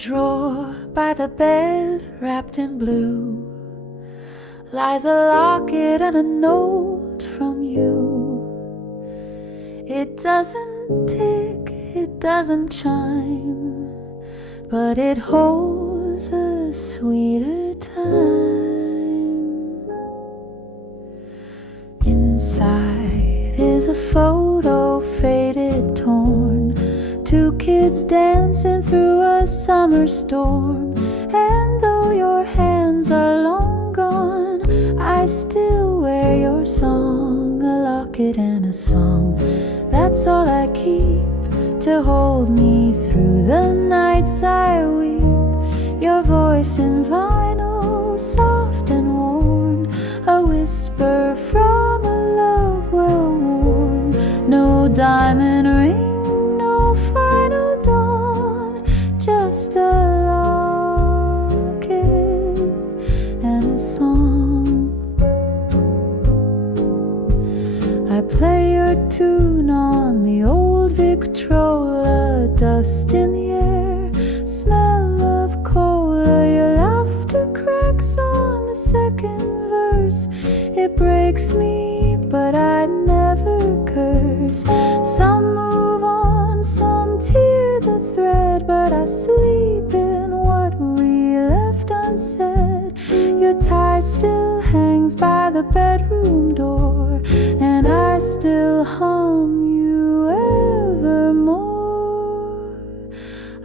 drawer by the bed, wrapped in blue, lies a locket and a note from you. It doesn't tick, it doesn't chime, but it holds a sweeter time. Inside is a photo, faded, torn, two kids dancing through a summer storm. And though your hands are long gone, I still wear your song, a locket and a song. That's all I keep to hold me through the nights I weep. Your voice in vinyl, soft and worn, a whisper from a love well worn. No diamond ring, no final dawn, just a locket and a song. I play your tune on the old Victrola, dust in the air, smell of cola. Your laughter cracks on the second verse. It breaks me, but I never curse. Some move on, some tear the thread, but I sleep in what we left unsaid. Your tie still hangs by the bedroom door, and I still hum you evermore.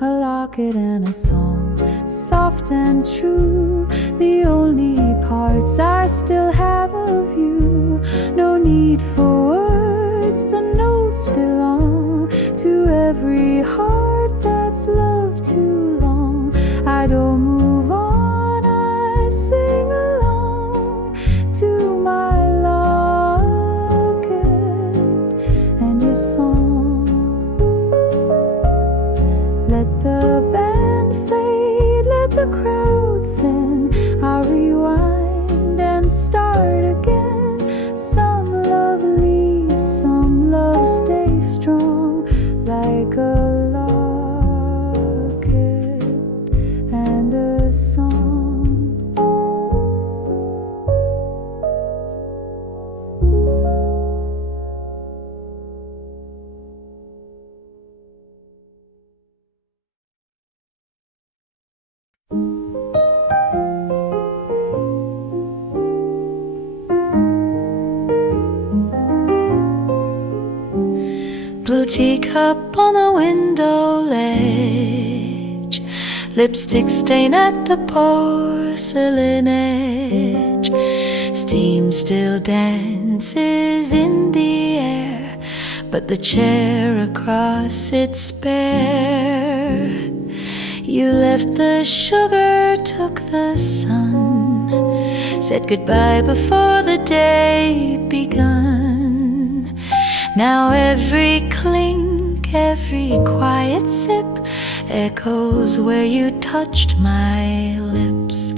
A locket and a song, soft and true, the only parts I still have of you. No need for words, the notes belong to every heart that's loved too long. I don't move on, I sing along to my locket and your song. Let the band fade, let the crowd thin, I'll rewind and start again. Some love leaves, some love stays strong, like a locket and a song. Blue teacup on the window ledge, lipstick stain at the porcelain edge. Steam still dances in the air, but the chair across it's bare. You left the sugar, took the sun, said goodbye before the day begun. Now every clink, every quiet sip echoes where you touched my lips.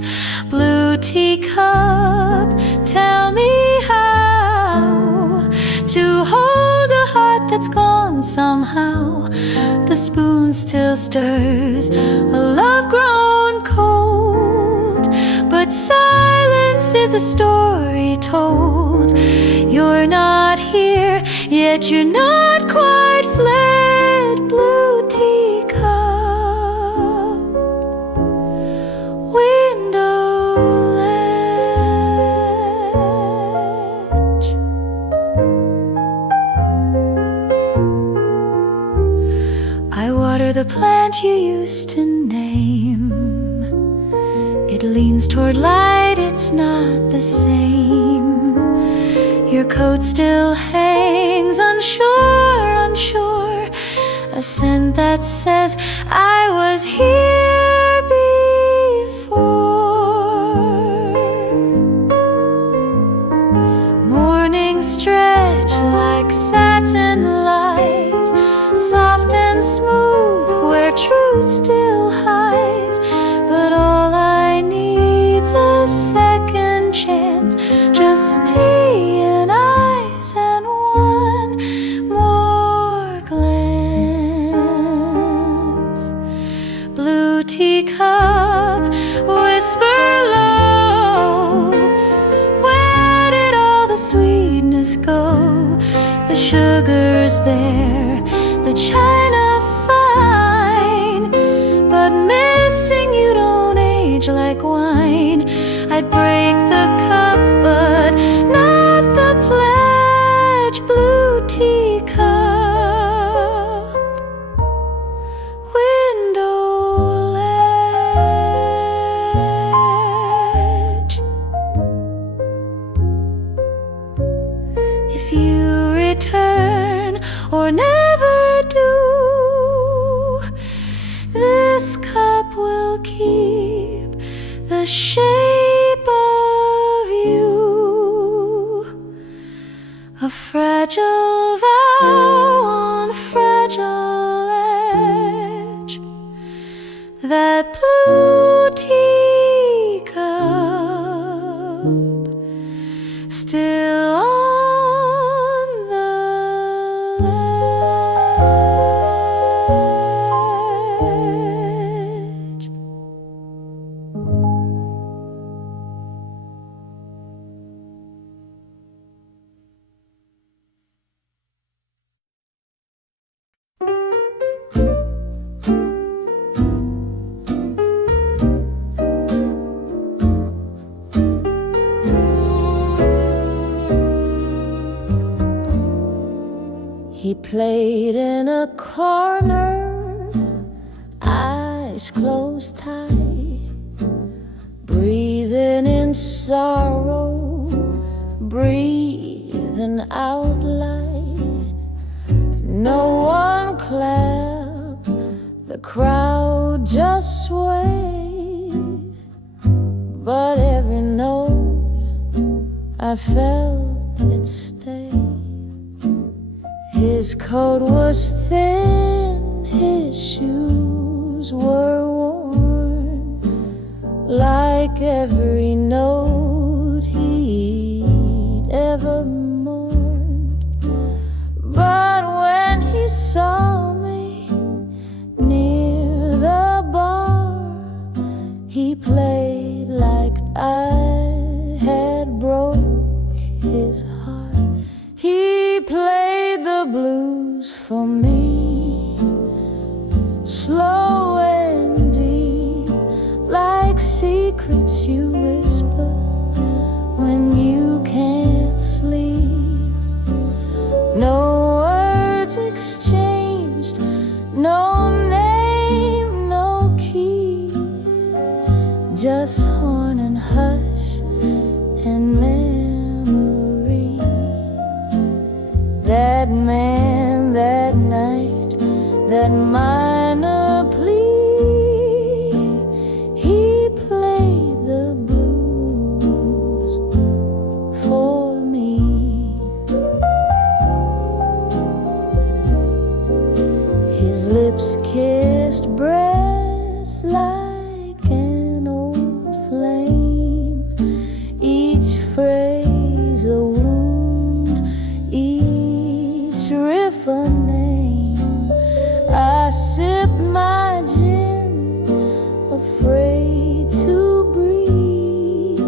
Blue teacup, tell me how to hold a heart that's gone somehow. The spoon still stirs a love grown cold, but silence is a story told. You're not here, yet you're not quite fled. Blue teacup, window ledge. I water the plant you used to name. It leans toward light, it's not the same. Your coat still hangs unsure, unsure, a scent that says I was here before. Mornings stretch like satin lies, soft and smooth where truth still hides. But all I need's a second chance, just tea and eyes and one more glance. Blue tea sugar's there, the china fine, but missing you don't age like wine. I'd break the cup, but not the pledge. Blue teacup, window ledge. If you return or never do, this cup will keep the shape of you, a fragile vow on fragile edge. That blue teacup still on the ledge. He played in a corner, eyes closed tight, breathing in sorrow, breathing out light. No one clapped, the crowd just swayed, but every note I felt it stay. His coat was thin, his shoes were worn, like every note he'd ever mourned. But when he saw me near the bar, he played like I had broke his heart. He played the blues for me, slow and deep, like secrets you whisper when you can't sleep. No words exchanged, no name, no key, just horn and hush and memory. That man, that night, that minor plea, he played the blues for me. His lips kissed breasts like an old flame, each phrase a wound, each riff a name. I sip my gin, afraid to breathe,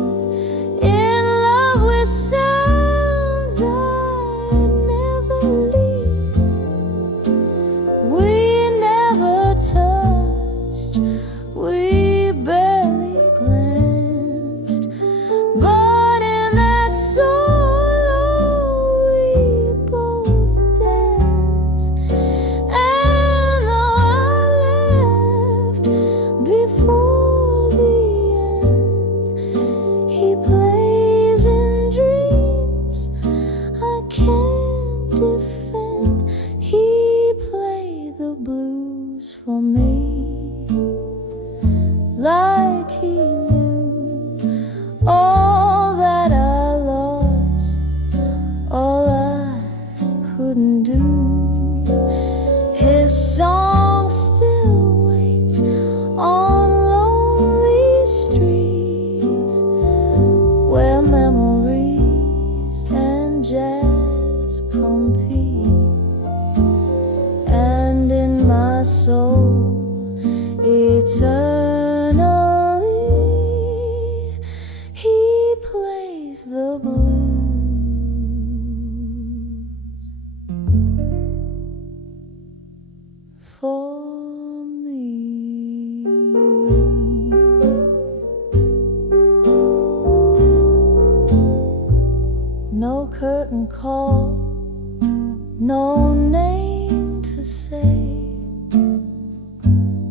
in love with sounds I'd never leave. We never touched, we barely glanced, but in that solo we both danced. And though I left before the end, he plays in dreams I can't defend. He played the blues for me, like he knew all that I lost, all I couldn't do. His song still waits on lonely streets, where memories and jazz compete. And in my soul eternally, he plays the blues. curtain call, no name to say,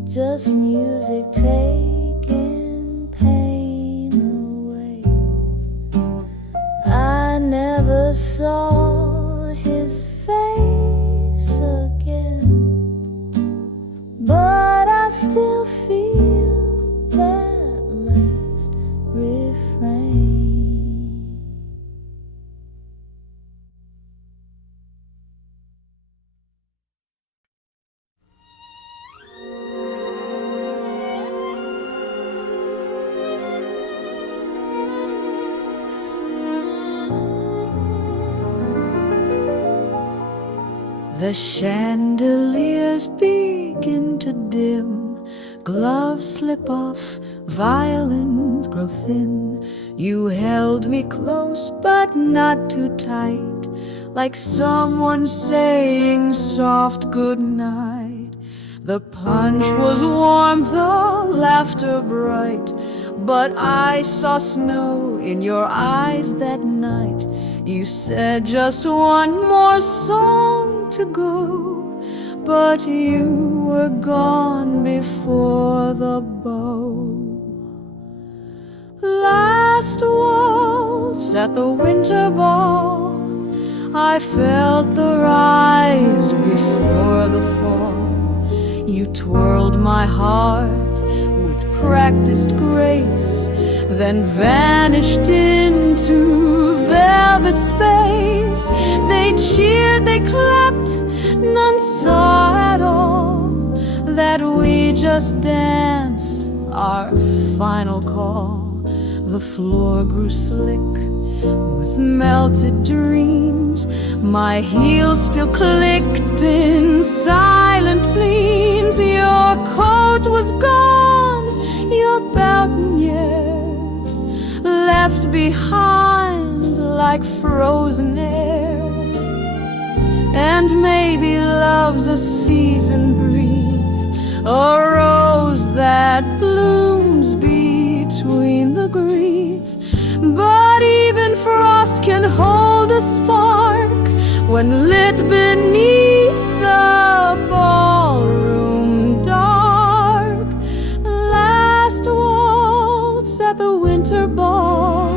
just music taking pain away. I never saw his face again, but I still feel that last refrain. The chandeliers begin to dim, gloves slip off, violins grow thin. You held me close but not too tight, like someone saying soft goodnight. The punch was warm, the laughter bright, but I saw snow in your eyes that night. You said just one more song to go, but you were gone before the bow. Last waltz at the winter ball, I felt the rise before the fall. You twirled my heart with practiced grace, then vanished into velvet space. They cheered, they clapped, none saw at all that we just danced our final call. The floor grew slick with melted dreams, my heels still clicked in silent pleas. Your coat was gone, your boutonniere left behind like frozen air. And maybe love's a season brief, a rose that blooms between the grief. But even frost can hold a spark when lit beneath the ballroom dark. Last waltz at the winter ball,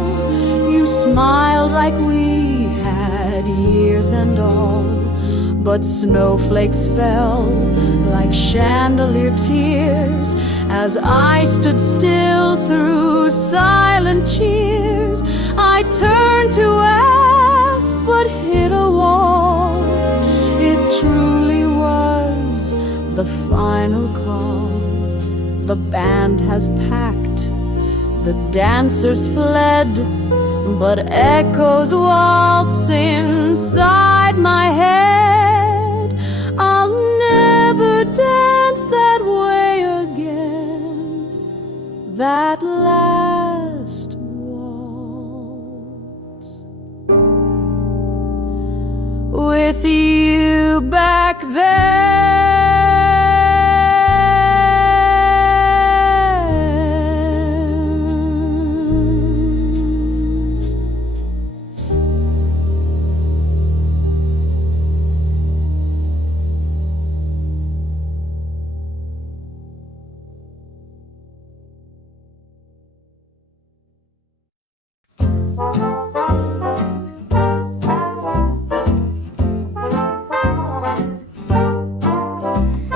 you smiled like we had years and all, but snowflakes fell like chandelier tears as I stood still through silent cheers. I turned to ask but hit a wall. It truly was the final call. The band has packed, the dancers fled, but echoes waltz inside my head. I'll never dance that way again. That last waltz with you back there.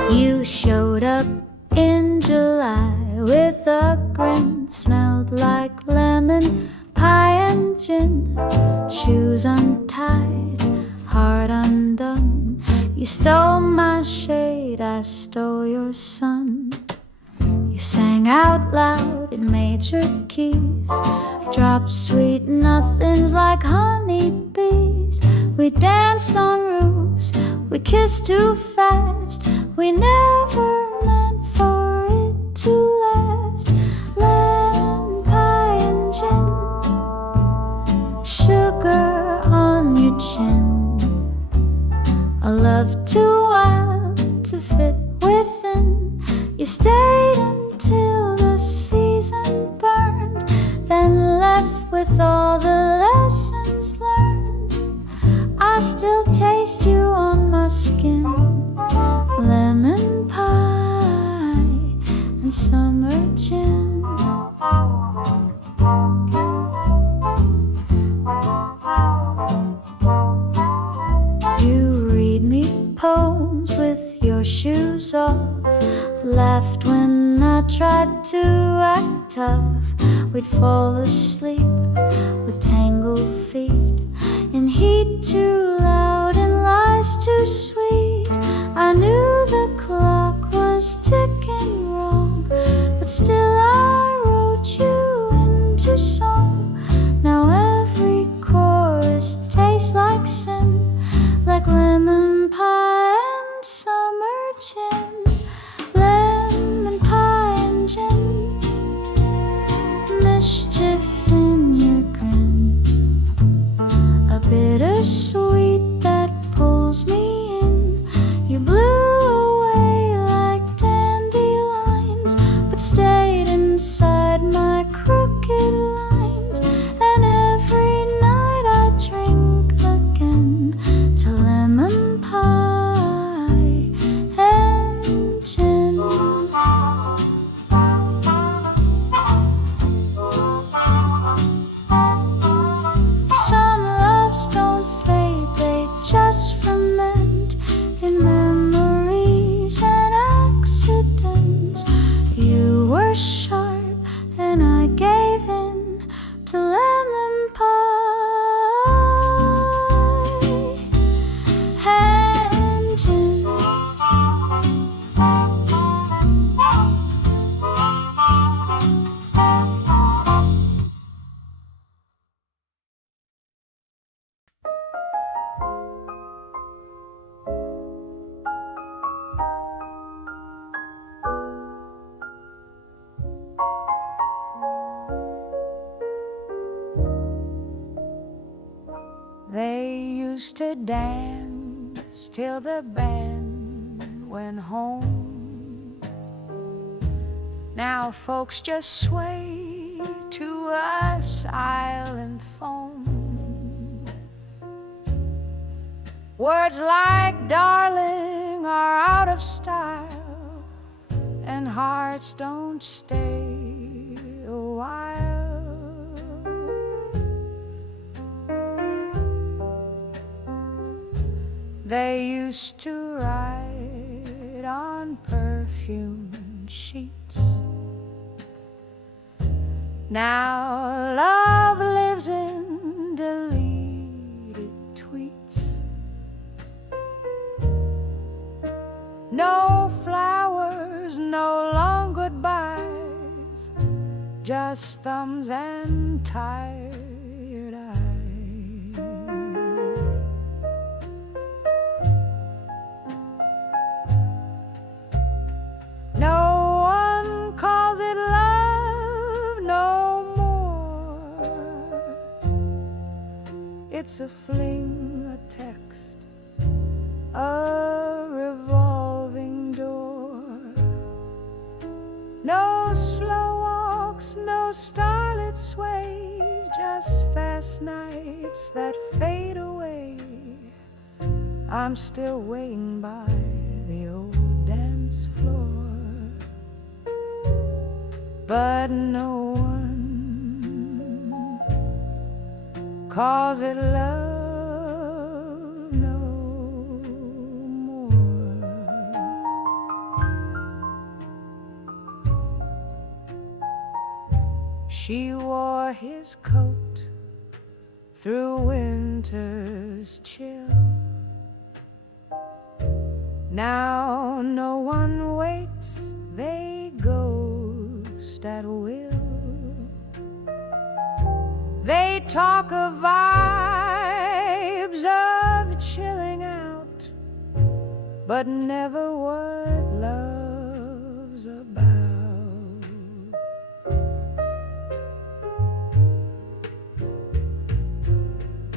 You showed up in July with a grin, smelled like lemon pie and gin. Shoes untied, heart undone. You stole my shade, I stole your sun. You sang out loud in major keys, dropped sweet nothings like honeybees. We danced on roofs, we kissed too fast. We never meant for it to last. Lemon pie and gin, sugar on your chin. A love too wild to fit within. You stayed until the season burned, then left with all the lessons learned. taste you on my skin. Lemon pie and summer gin. You read me poems with your shoes off, laughed when I tried to act tough. We'd fall asleep with tangled feet, in heat too loud and lies too sweet. I knew the clock was ticking wrong, but still I wrote you into song. Now every chorus tastes like sin, like lemon pie and summer gin. Lemon pie and gin, mischief in your grin, a bittersweet that pulls me in. You blew away like dandelions, but stayed inside my crooked lines. And every night I drink again to lemon pie and gin. Some loves don't fade, they just ferment in memories and accidents. You were sharp and I gave in to lemon pie and gin. They used to dance till the band went home. Now folks just sway to a silent foam. Words like darling are out of style, and hearts don't stay a while. They used to write on perfumed sheets. Now love lives in deleted tweets. No flowers, no long goodbyes, just thumbs and tired eyes. No one calls it love no more. It's a fling, a text, a revolving door. No slow walks, no starlit sways, just fast nights that fade away. I'm still waiting by the old dance floor, but no one calls it love no more. She wore his coat through winter's chill. Now no one waits, they ghost at will. They talk of vibes of chilling out, but never what love's about.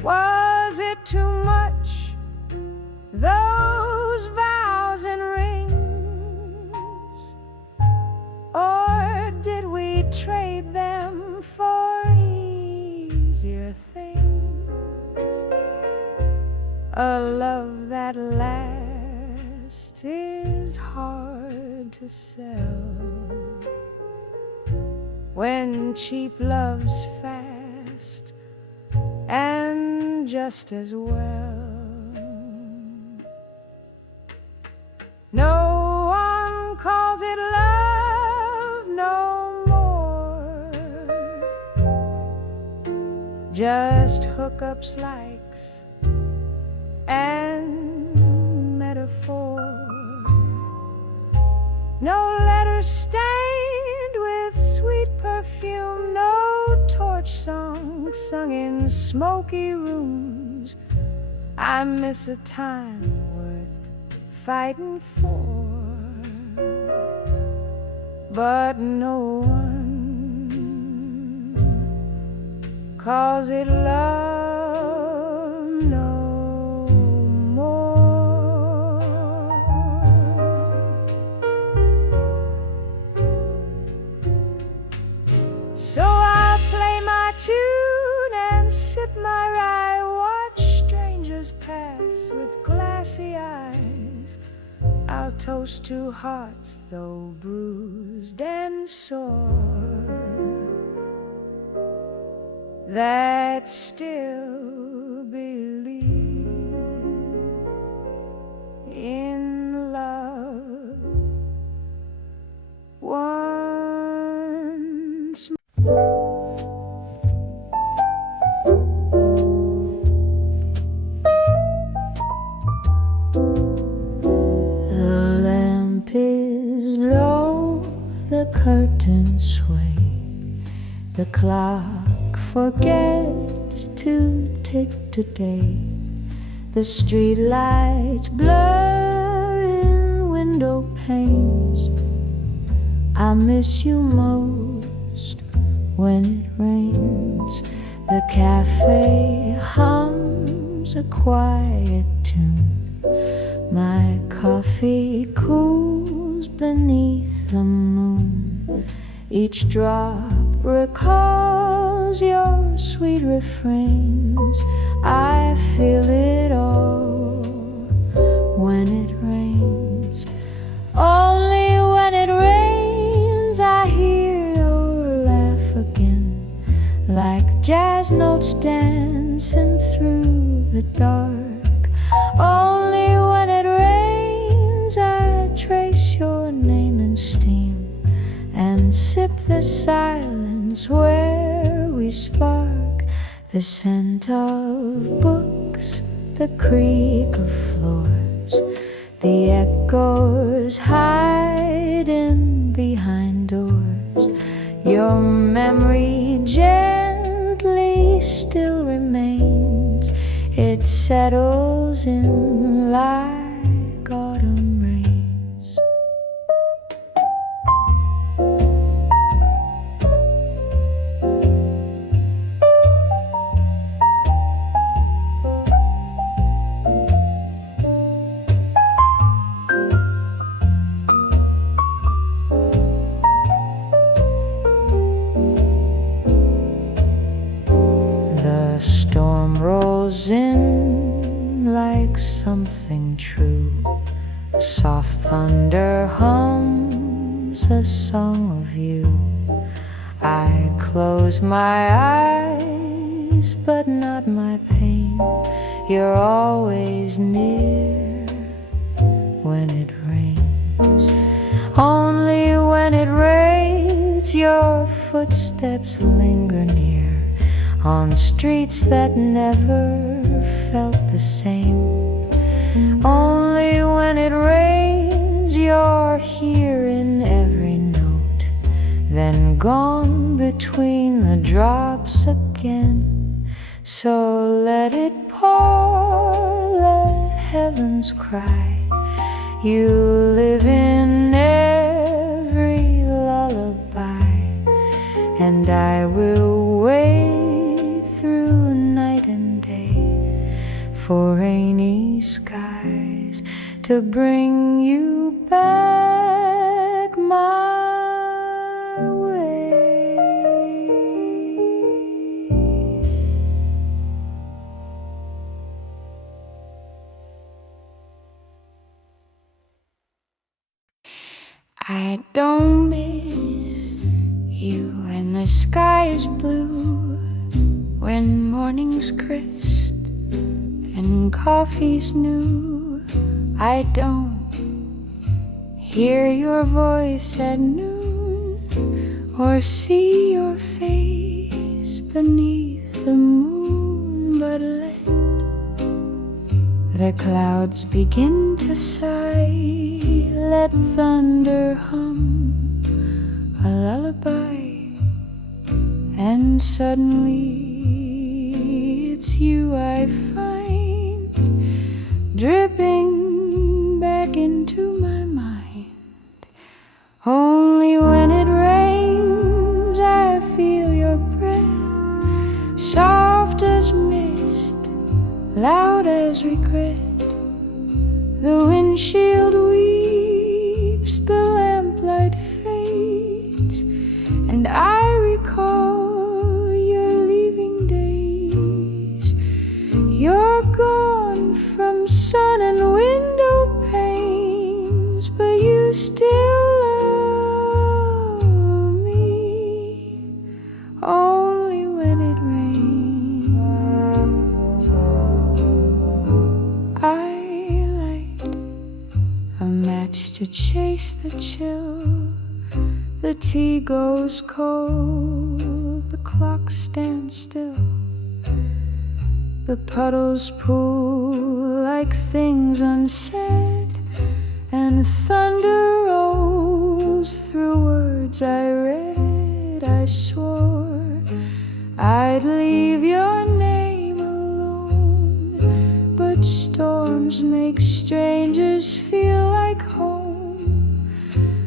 Was it too much, those vows and rings? Or did we trade them for easier things? A love is hard to sell when cheap love's fast and just as well. No one calls it love no more, just hookups, likes, and metaphor. No letters stained with sweet perfume, no torch songs sung in smoky rooms. I miss a time worth fighting for, but no one calls it love no more. So I play my tune and sip my rye, watch strangers pass with glassy eyes. I'll toast to hearts, though bruised and sore, that still believe in love once more. The lamp is low, the curtains sway, the clock forgets to tick today. The street lights blur in window panes. I miss you most when it rains. The cafe hums a quiet tune. My coffee cools beneath the moon. Each drop recalls your sweet refrains. I feel it all when it rains. Only when it rains I hear your laugh again, like jazz notes dancing through the dark. Only when it rains I trace your name in steam and sip the silence where we spark. The scent of books, the creak of floors, the echoes hiding behind doors. Your memory gently still remains. It settles in like autumn rains. The storm rolls in like something true. Soft thunder hums a song of you. I close my eyes, but not my pain. You're always near when it rains. Only when it rains your footsteps linger near, on streets that never felt the same. Only when it rains you're here in every note, then gone between the drops again. So let it pour, let heavens cry. You live in every lullaby, and I will wait through night and day for rainy skies to bring you back my way. I don't miss you when the sky is blue, when morning's crisp and coffee's new. I don't hear your voice at noon or see your face beneath the moon, but let the clouds begin to sigh, let thunder hum a lullaby, and suddenly it's you I find dripping back into my mind. Only when it rains I feel your breath, soft as mist, loud as regret. The windshield weeps, the lamplight fades, and I recall your leaving days. You're gone from sun and window panes, but you still love me, only when it rains. I light a match to chase the chill. The tea goes cold, the clock stands still. The puddles pool like things unsaid, and thunder rolls through words I read. I swore I'd leave your name alone, but storms make strangers feel like home.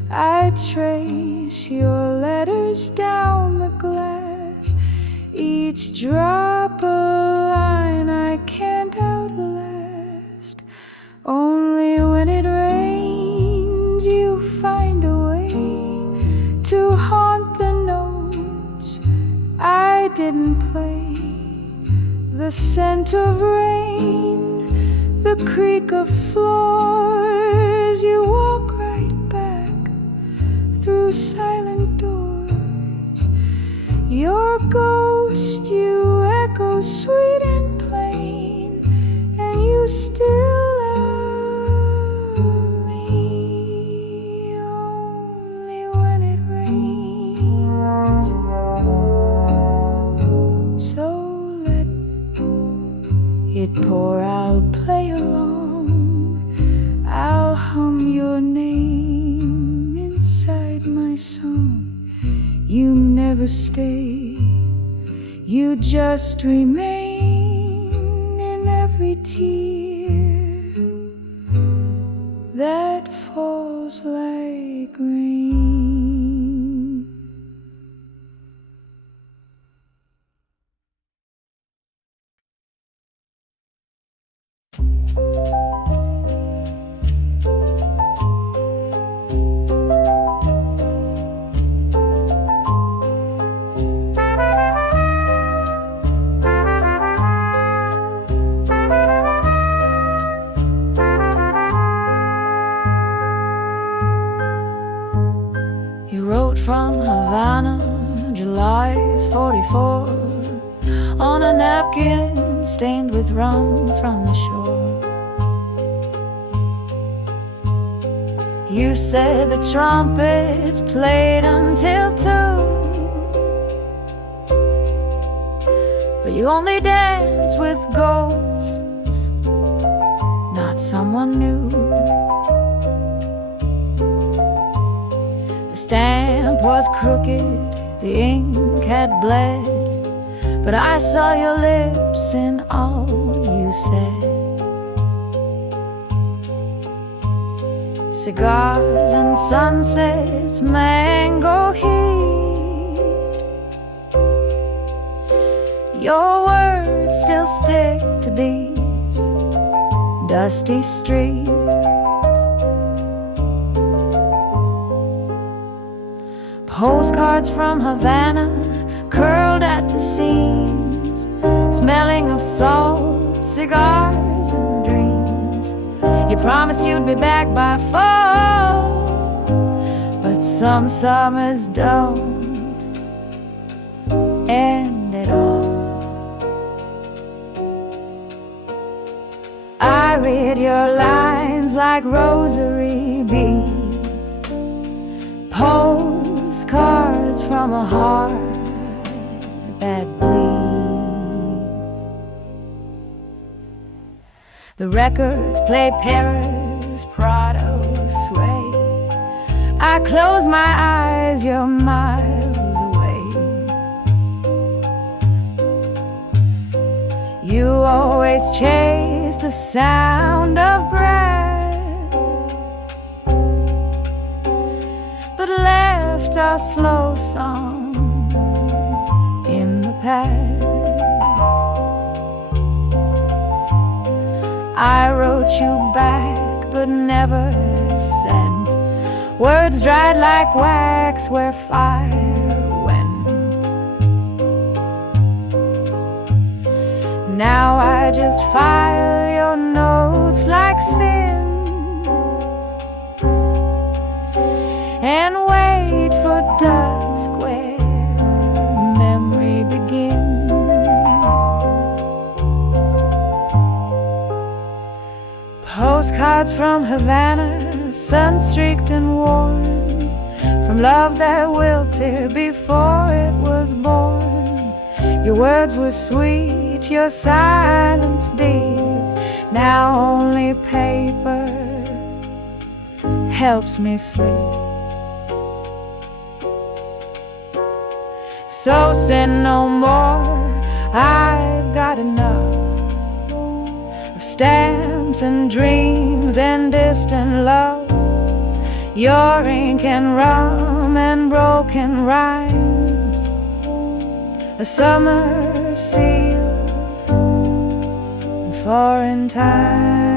I trace your letters down the glass, each drop a line I can't outlast. Only when it rains you find a way to haunt the notes I didn't play. The scent of rain, the creak of floors, you walk right back through silent doors. Your ghost, you echo sweet and plain, and you still love me, only when it rains. So let it pour, I'll play along, I'll hum your name inside my song. You never stay, you just remain in every tear that falls like rain. You wrote from Havana, July 44, on a napkin stained with rum from the shore. You said the trumpets played until 2, but you only dance with ghosts, not someone new. The stamp was crooked, the ink had bled, but I saw your lips in all you said. Cigars and sunsets, mango heat. Your words still stick to these dusty streets. Postcards from Havana, curled at the seams, smelling of salt, cigars and dreams. You promised you'd be back by fall, some summers don't end at all. I read your lines like rosary beads, postcards from a heart that bleeds. The records play Paris, Prado, Sway. I close my eyes, you're miles away. You always chase the sound of brass, but left our slow song in the past. I wrote you back, but never sent. Words dried like wax where fire went. Now I just file your notes like sins and wait for dusk where memory begins. Postcards from Havana, sun-streaked and warm, from love that wilted before it was born. Your words were sweet, your silence deep. Now only paper helps me sleep. So send no more, I've got enough of stamps and dreams and distant love. Your ink and rum and broken rhymes, a summer seal in foreign times.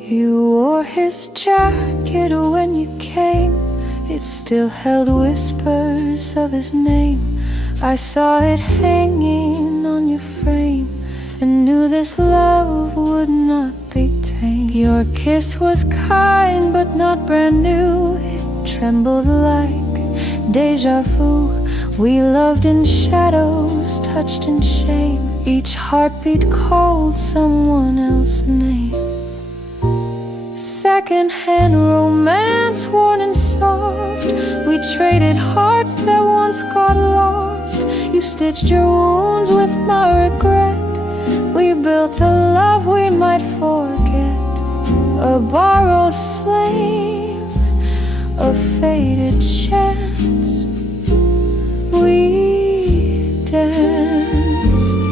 You wore his jacket when you came. It still held whispers of his name. I saw it hanging on your frame and knew this love would not be tame. Your kiss was kind but not brand new. It trembled like deja vu. We loved in shadows, touched in shame. Each heartbeat called someone else's name. Second-hand romance, worn and soft. We traded hearts that once got lost. You stitched your wounds with my regret. We built a love we might forget, a borrowed flame, a faded chance. We danced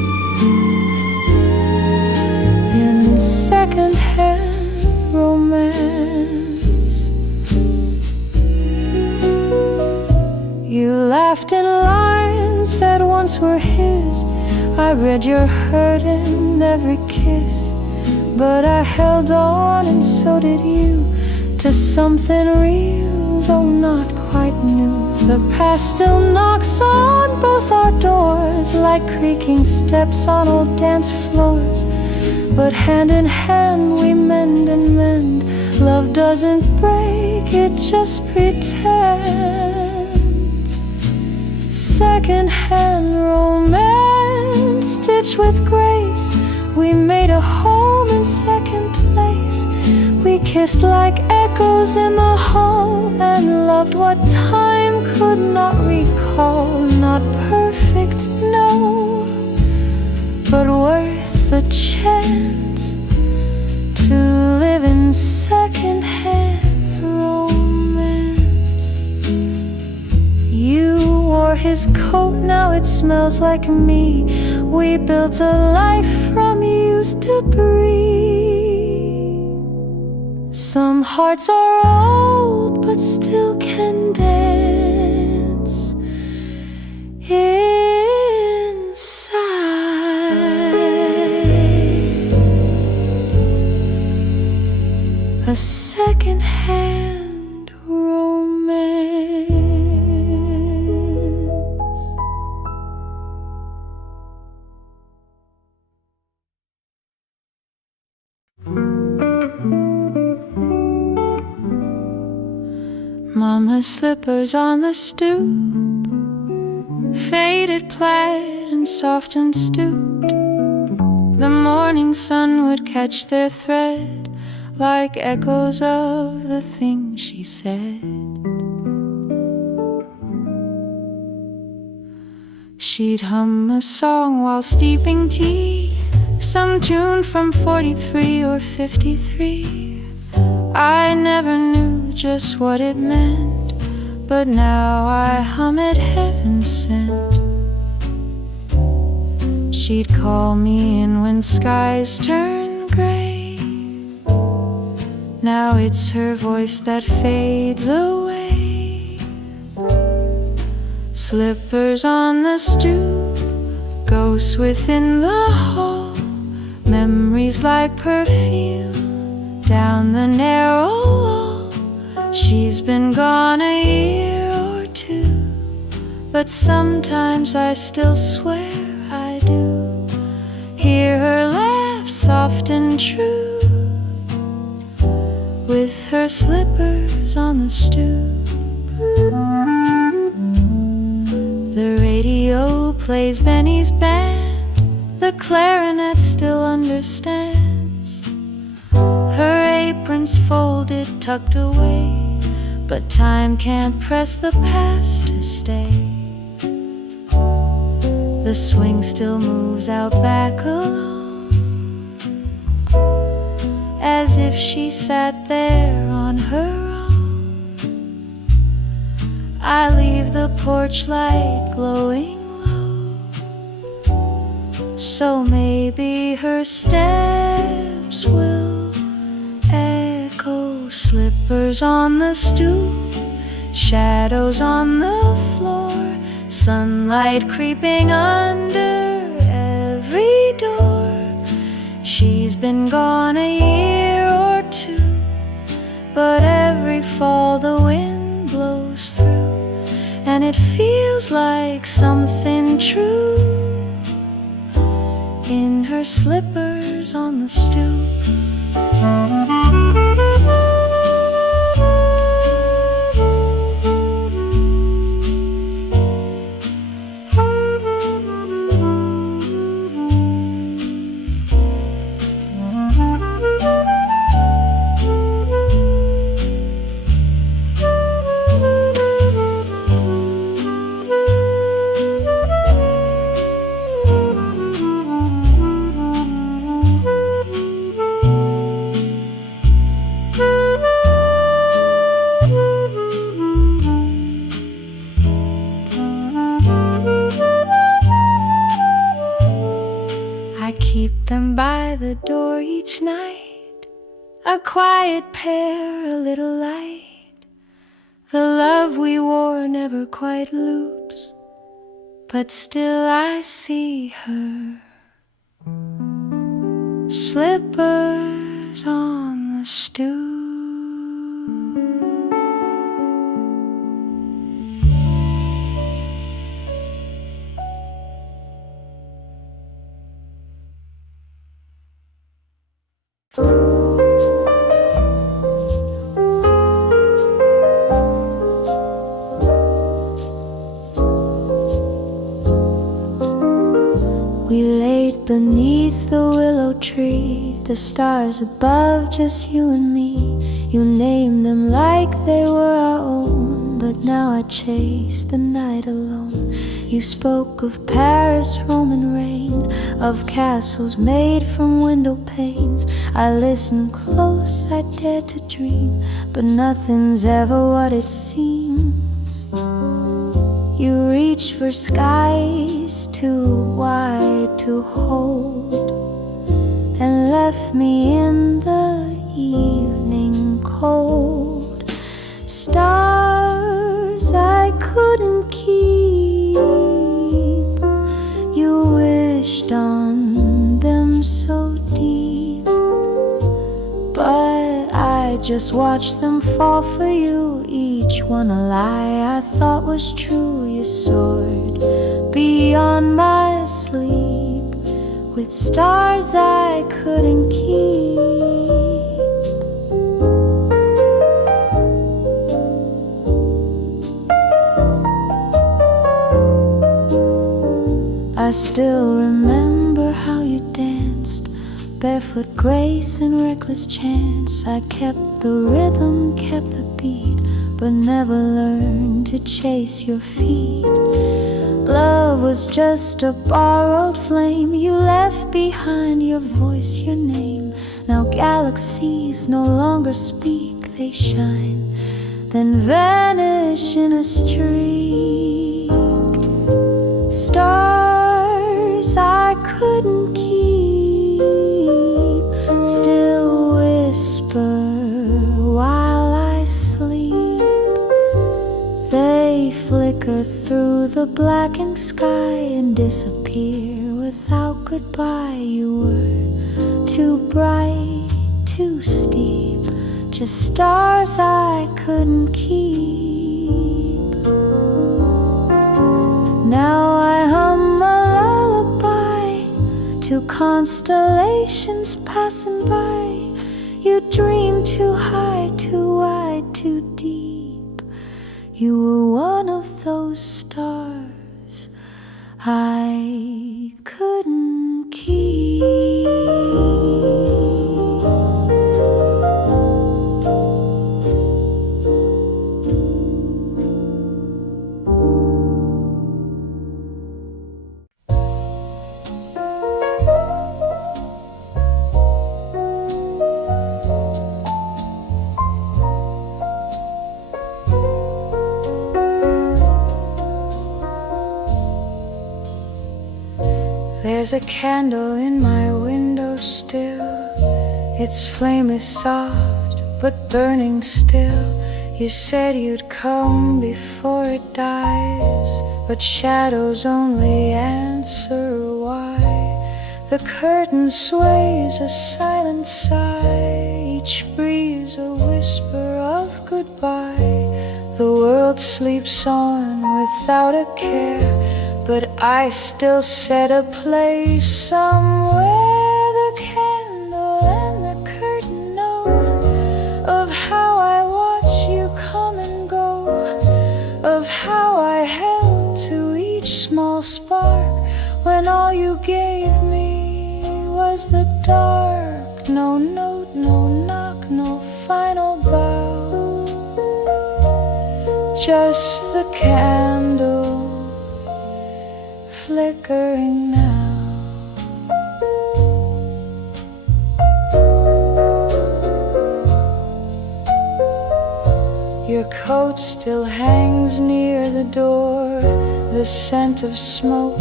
in second-hand romance. You laughed in lines that once were his. I read your hurt in every kiss, but I held on and so did you, to something real though not quite new. The past still knocks on both our doors like creaking steps on old dance floors, but hand in hand we mend and mend. Love doesn't break, it just pretends. Second-hand romance, stitched with grace. We made a home in second place. We kissed like echoes in the hall and loved what time could not recall. Not perfect, no, but worth the chance to live in second-hand romance. You wore his coat, now it smells like me. We built a life from used debris. Some hearts are old but still can dance inside. second-hand romance. Mama's slippers on the stoop, faded plaid and soft and stooped. The morning sun would catch their thread like echoes of the things she said. She'd hum a song while steeping tea, some tune from 43 or 53. I never knew just what it meant, but now I hum it heaven sent. She'd call me in when skies turn gray. Now it's her voice that fades away. Slippers on the stoop, ghosts within the hall, memories like perfume down the narrow wall. She's been gone a year or two, but sometimes I still swear I do hear her laugh soft and true, with her slippers on the stoop. The radio plays Benny's band, the clarinet still understands. Her apron's folded, tucked away, but time can't press the past to stay. The swing still moves out back alone, as if she sat there on her own. I leave the porch light glowing low, so maybe her steps will echo. Slippers on the stoop, shadows on the floor, sunlight creeping under every door. She's been gone a year or two, but every fall the wind blows through, and it feels like something true in her slippers on the stoop. Keep them by the door each night, a quiet pair, a little light. The love we wore never quite loops, but still I see her. Slippers on the stoop. We laid beneath the willow tree, the stars above, just you and me. You named them like they were our own, but now I chase the night alone. You spoke of Paris, Rome and rain, of castles made from window panes. I listened close, I dared to dream, but nothing's ever what it seems. You reached for skies too wide to hold, and left me in the evening cold. Stars I couldn't keep, you wished on them so deep, but I just watched them fall for you, each one a lie I thought was true. You soared beyond my sleep with stars I couldn't keep. I still remember how you danced, barefoot grace and reckless chance. I kept the rhythm, kept the beat, but never learned to chase your feet. Love was just a borrowed flame you left behind, your voice, your name. Now galaxies no longer speak, they shine, then vanish in a streak. Stars I couldn't keep still whisper while I sleep. They flicker through the blackened sky and disappear without goodbye. You were too bright, too steep, just stars I couldn't keep. Now I hum a lullaby to constellations passing by. You dream too high, too wide, too deep. You were one of those stars I couldn't keep. There's a candle in my window still. Its flame is soft but burning still. You said you'd come before it dies, but shadows only answer why. The curtain sways a silent sigh, each breeze a whisper of goodbye. The world sleeps on without a care, but I still set a place somewhere. The candle and the curtain know of how I watch you come and go, of how I held to each small spark when all you gave me was the dark. No note, no knock, no final bow, just the candle flickering now. Your coat still hangs near the door, the scent of smoke,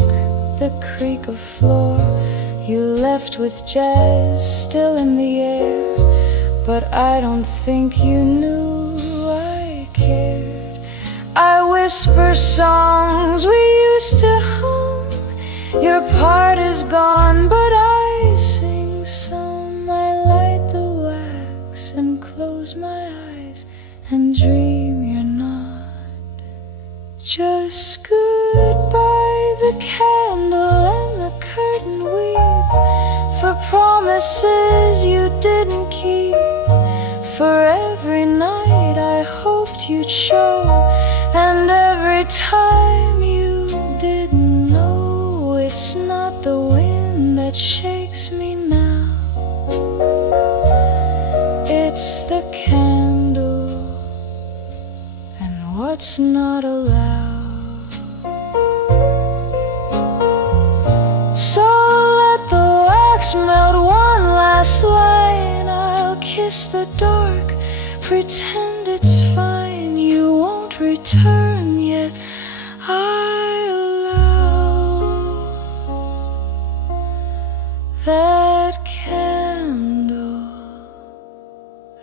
the creak of floor. You left with jazz still in the air, but I don't think you knew I cared. I whisper songs we used to hum. Your part is gone, but I sing some. I light the wax and close my eyes and dream you're not. Just goodbye, the candle and the curtain weep for promises you didn't keep. For every night I hoped you'd show, and every time you didn't know. It's not the wind that shakes me now, it's the candle and what's not allowed. So let the wax melt one last line. I'll kiss the dark, pretend it's fine. You won't return yet, I allow that candle,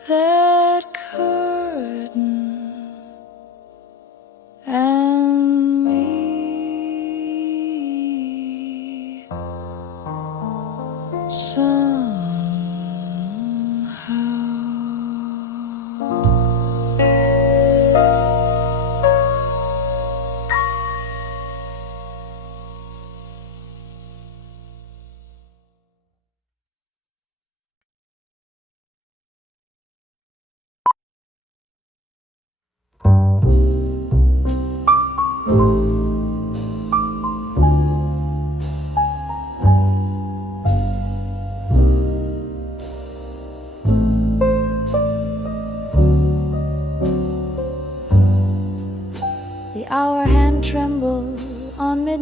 that curtain, and me. Somehow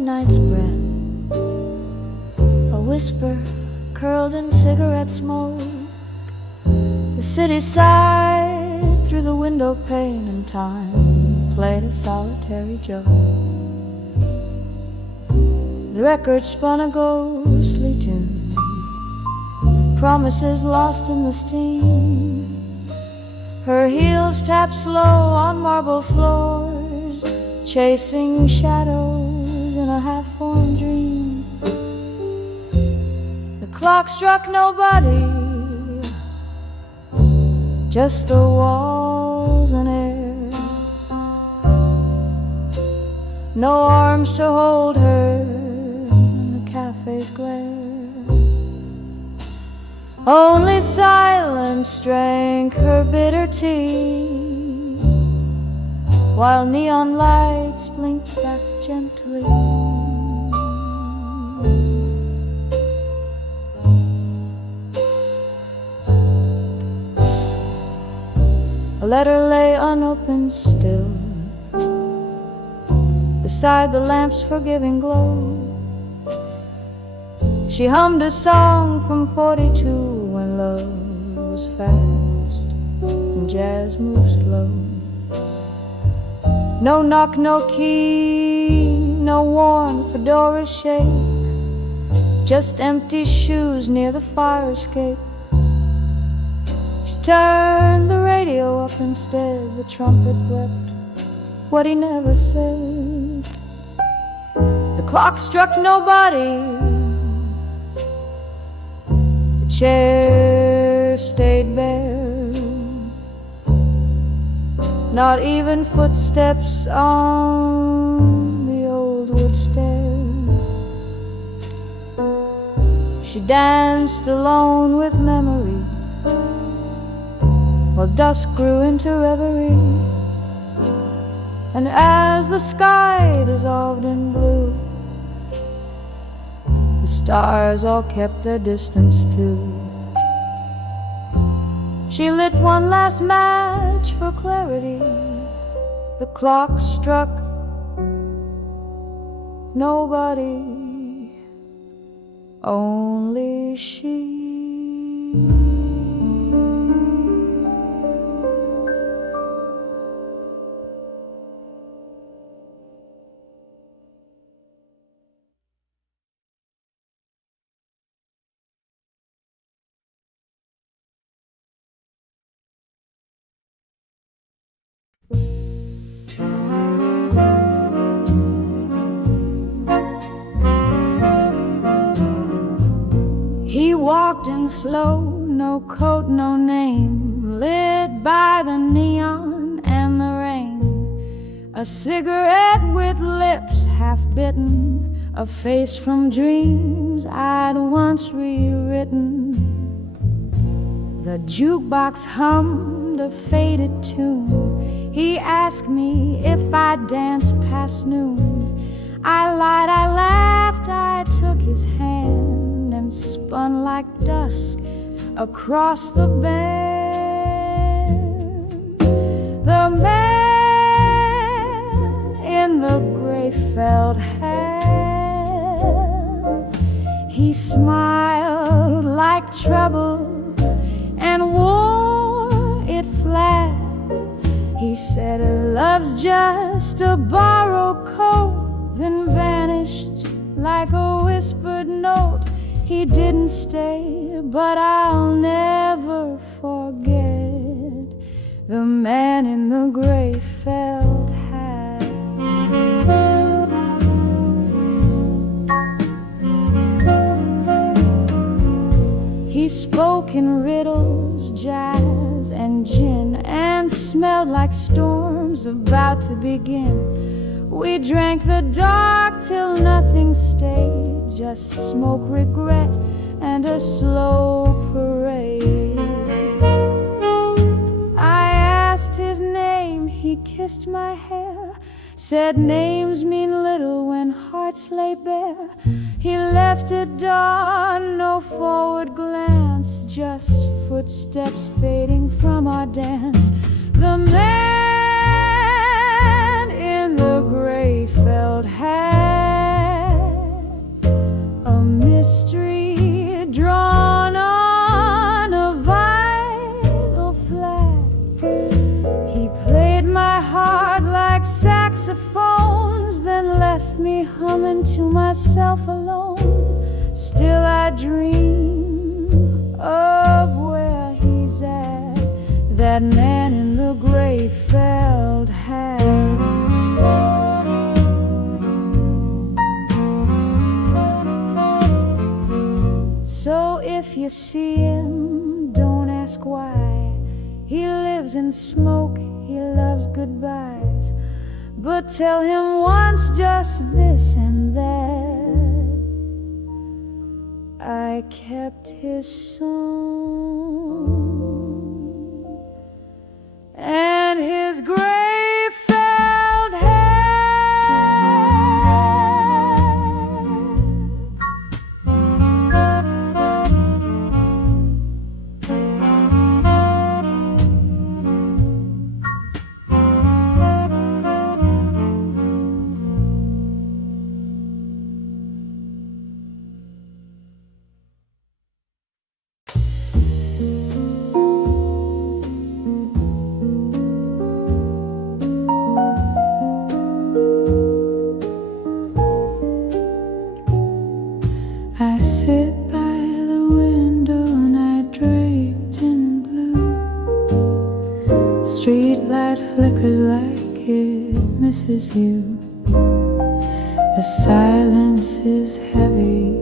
midnight's breath, a whisper curled in cigarette smoke. The city sighed through the window pane, and time played a solitary joke. The record spun a ghostly tune, promises lost in the steam. Her heels tapped slow on marble floors, chasing shadows in a half-formed dream. The clock struck nobody, just the walls and air. No arms to hold her in the cafe's glare. Only silence drank her bitter tea, while neon lights blinked back gently. A letter lay unopened still beside the lamp's forgiving glow. She hummed a song from 42 when love was fast and jazz moved slow. No knock, no key, no worn fedora shake, just empty shoes near the fire escape. She turned the radio up instead. The trumpet wept what he never said. The clock struck nobody, chair stayed bare, not even footsteps on the old wood stair. She danced alone with memory, while dusk grew into reverie. And as the sky dissolved in blue, the stars all kept their distance too. She lit one last match for clarity. The clock struck nobody, only she. He walked in slow, no coat, no name, lit by the neon and the rain. A cigarette with lips half-bitten, a face from dreams I'd once rewritten. The jukebox hummed a faded tune. He asked me if I'd dance past noon. I lied, I laughed, I took his hand and spun like dusk across the band. The man in the gray felt hat, he smiled like trouble and wore it flat. He said love's just a borrowed coat, then vanished like a whispered note. He didn't stay, but I'll never forget the man in the gray felt hat. He spoke in riddles, jazz and gin, and smelled like storms about to begin. We drank the dark till nothing stayed, just smoke, regret, and a slow parade. I asked his name, he kissed my hair, said names mean little when hearts lay bare. He left at dawn, no forward glance, just footsteps fading from our dance. The man in the gray felt hat, mystery drawn on a vinyl flag. He played my heart like saxophones, then left me humming to myself alone. Still I dream of where he's at, that man in the gray felt hat. So if you see him, don't ask why. He lives in smoke, he loves goodbyes. But tell him once just this and that: I kept his song and his gray felt hat. I sit by the window, night draped in blue. Streetlight flickers like it misses you. The silence is heavy,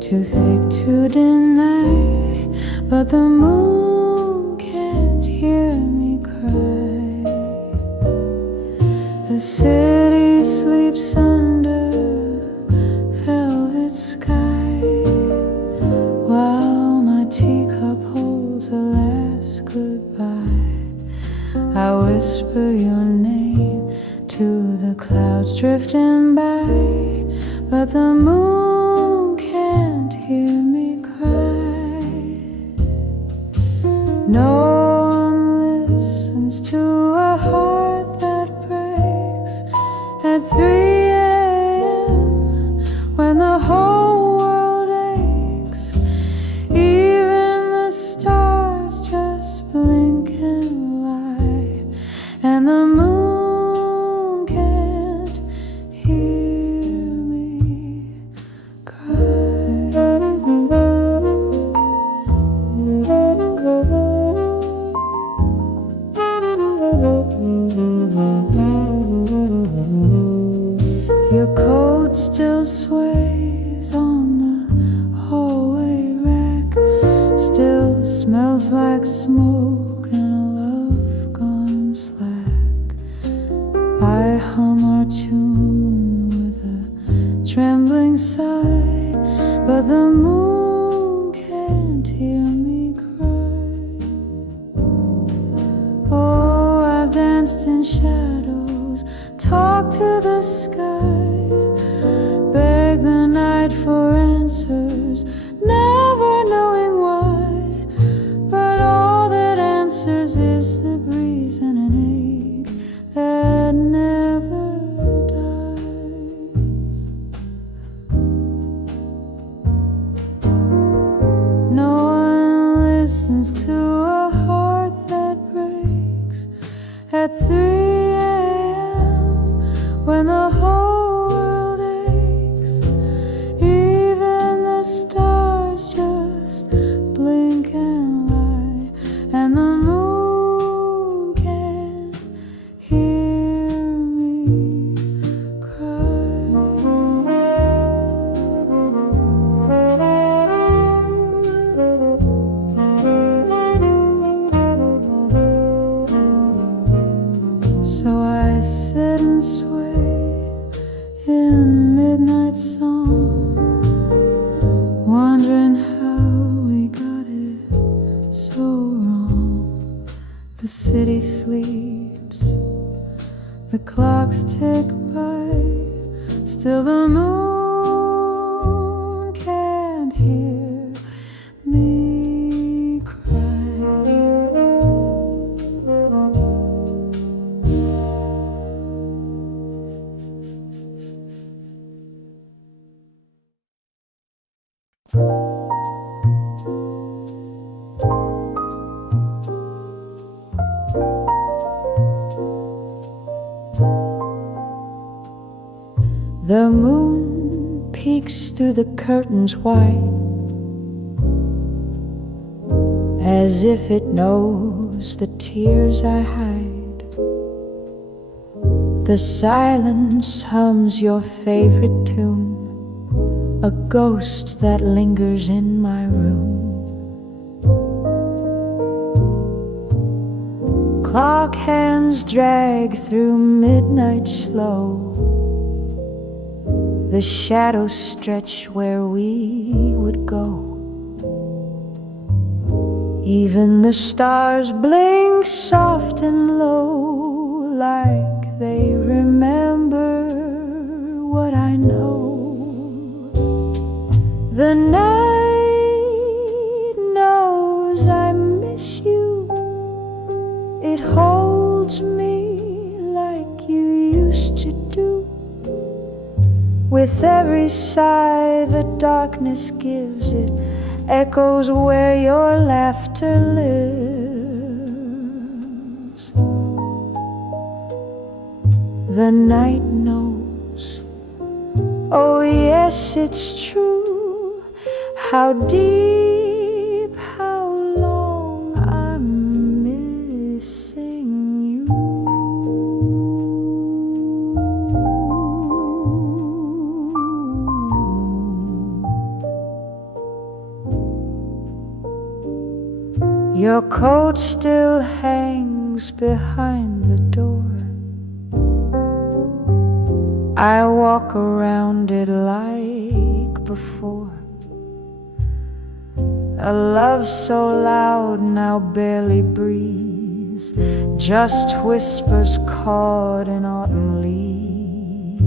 too thick to deny, but the moon can't hear me cry. The city sleeps under velvet sky, while my teacup holds a last goodbye. I whisper your name to the clouds drifting by, but the moon can't hear me cry. No one listens to a heart that breaks at 3 a.m. when the whole world aches. Even the stars just blink and lie, and the moon can't hear me cry. Your coat still sways on the hallway rack, still smells like smoke and a love gone slack. I hum our tune with a trembling sigh, but the moon can't hear me cry. Oh, I've danced in shadows, talked to the sky, begged the night for answers, never knowing why. But all that answers is the breeze and an ache that never dies. No one listens to a heart that breaks at 3 a.m. when the whole world aches. Even the stars just blink and lie, and the moon can't hear me cry. So I sit and sway in midnight song, wondering how we got it so wrong. The city sleeps, the clocks tick by, still the moon can't hear me cry. The moon peeks through the curtains wide, as if it knows the tears I hide. The silence hums your favorite tune, a ghost that lingers in my room. Clock hands drag through midnight slow. The shadows stretch where we would go. Even the stars blink soft and low, like they remember what I know. The night knows I miss you. It holds me like you used to do. With every sigh the darkness gives, it echoes where your laughter lives. The night knows, oh yes, it's true, how deep, how long I'm missing you. Your coat still hangs behind the door. I walk around it like before. A love so loud now barely breathes, just whispers caught in autumn leaves.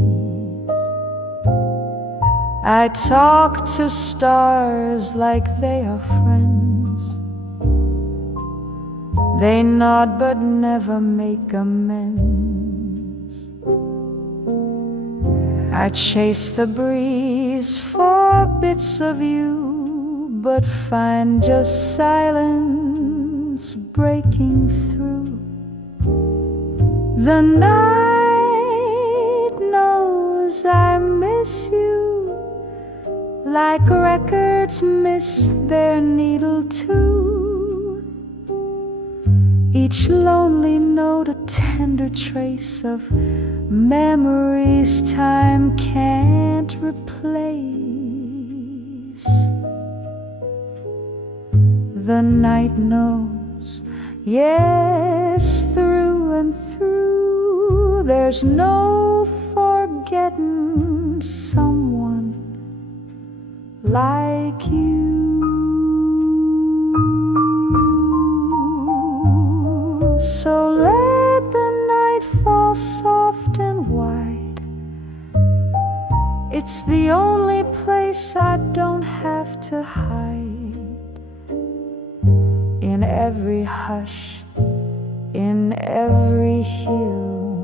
I talk to stars like they are friends. They nod but never make amends. I chase the breeze for bits of you, but find just silence breaking through. The night knows I miss you, like records miss their needle too. Each lonely note a tender trace of memories time can't replace. The night knows, yes, through and through, there's no forgetting someone like you. So let the night fall soft and wide. It's the only place I don't have to hide. In every hush, in every hue,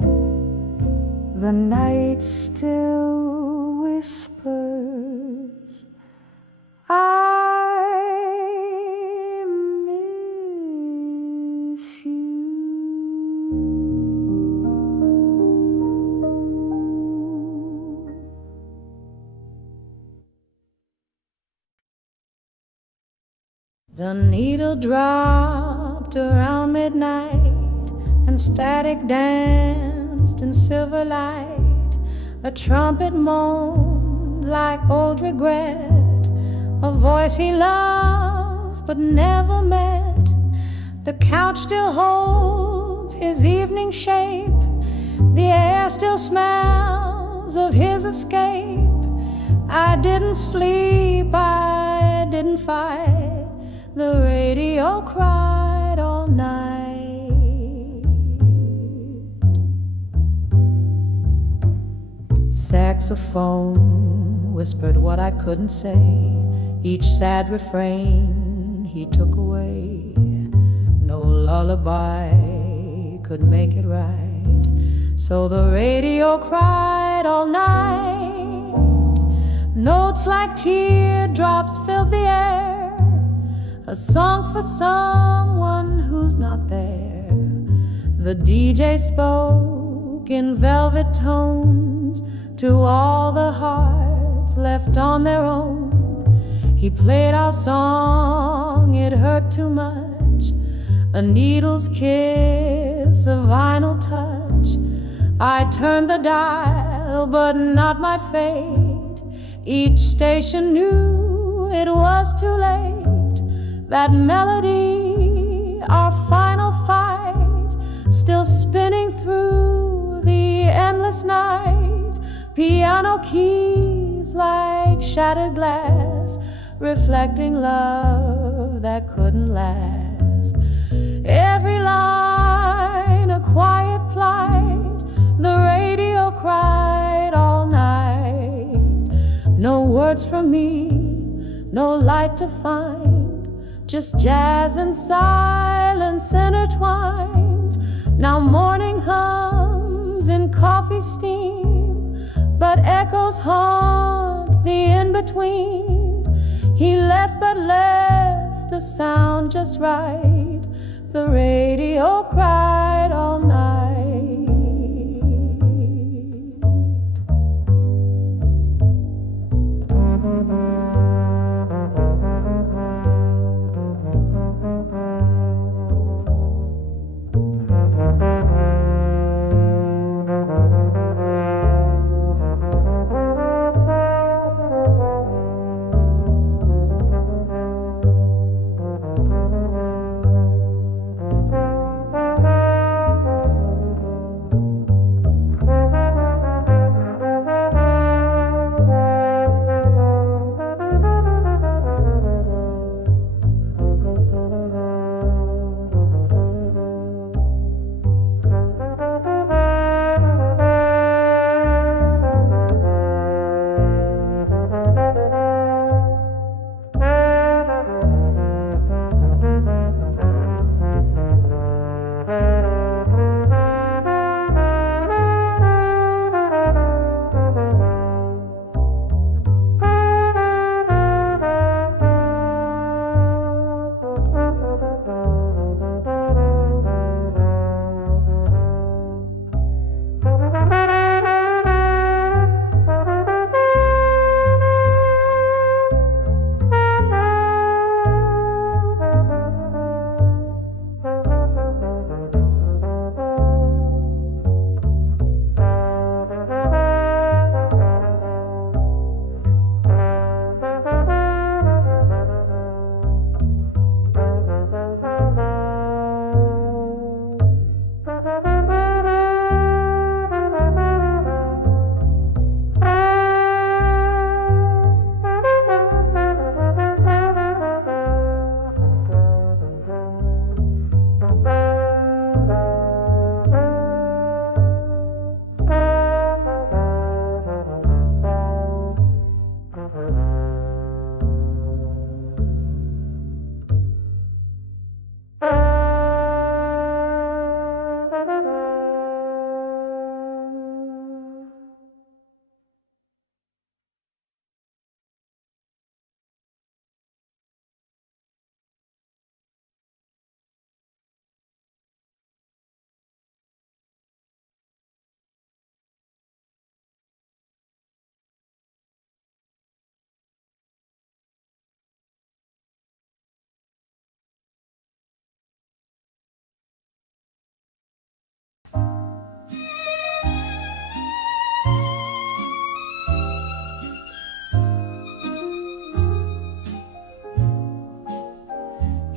the night still whispers, I miss you. The needle dropped around midnight, and static danced in silver light. A trumpet moaned like old regret, a voice he loved but never met. The couch still holds his evening shape, the air still smells of his escape. I didn't sleep, I didn't fight. The radio cried all night. Saxophone whispered what I couldn't say. Each sad refrain he took away. No lullaby could make it right. So the radio cried all night. Notes like teardrops filled the air, a song for someone who's not there. The DJ spoke in velvet tones to all the hearts left on their own. He played our song, it hurt too much, a needle's kiss, a vinyl touch. I turned the dial, but not my fate. Each station knew it was too late. That melody, our final fight, still spinning through the endless night. Piano keys like shattered glass, reflecting love that couldn't last. Every line a quiet plight, the radio cried all night. No words from me, no light to find, just jazz and silence intertwined. Now morning hums in coffee steam, but echoes haunt the in-between. He left but left the sound just right. The radio cried all night.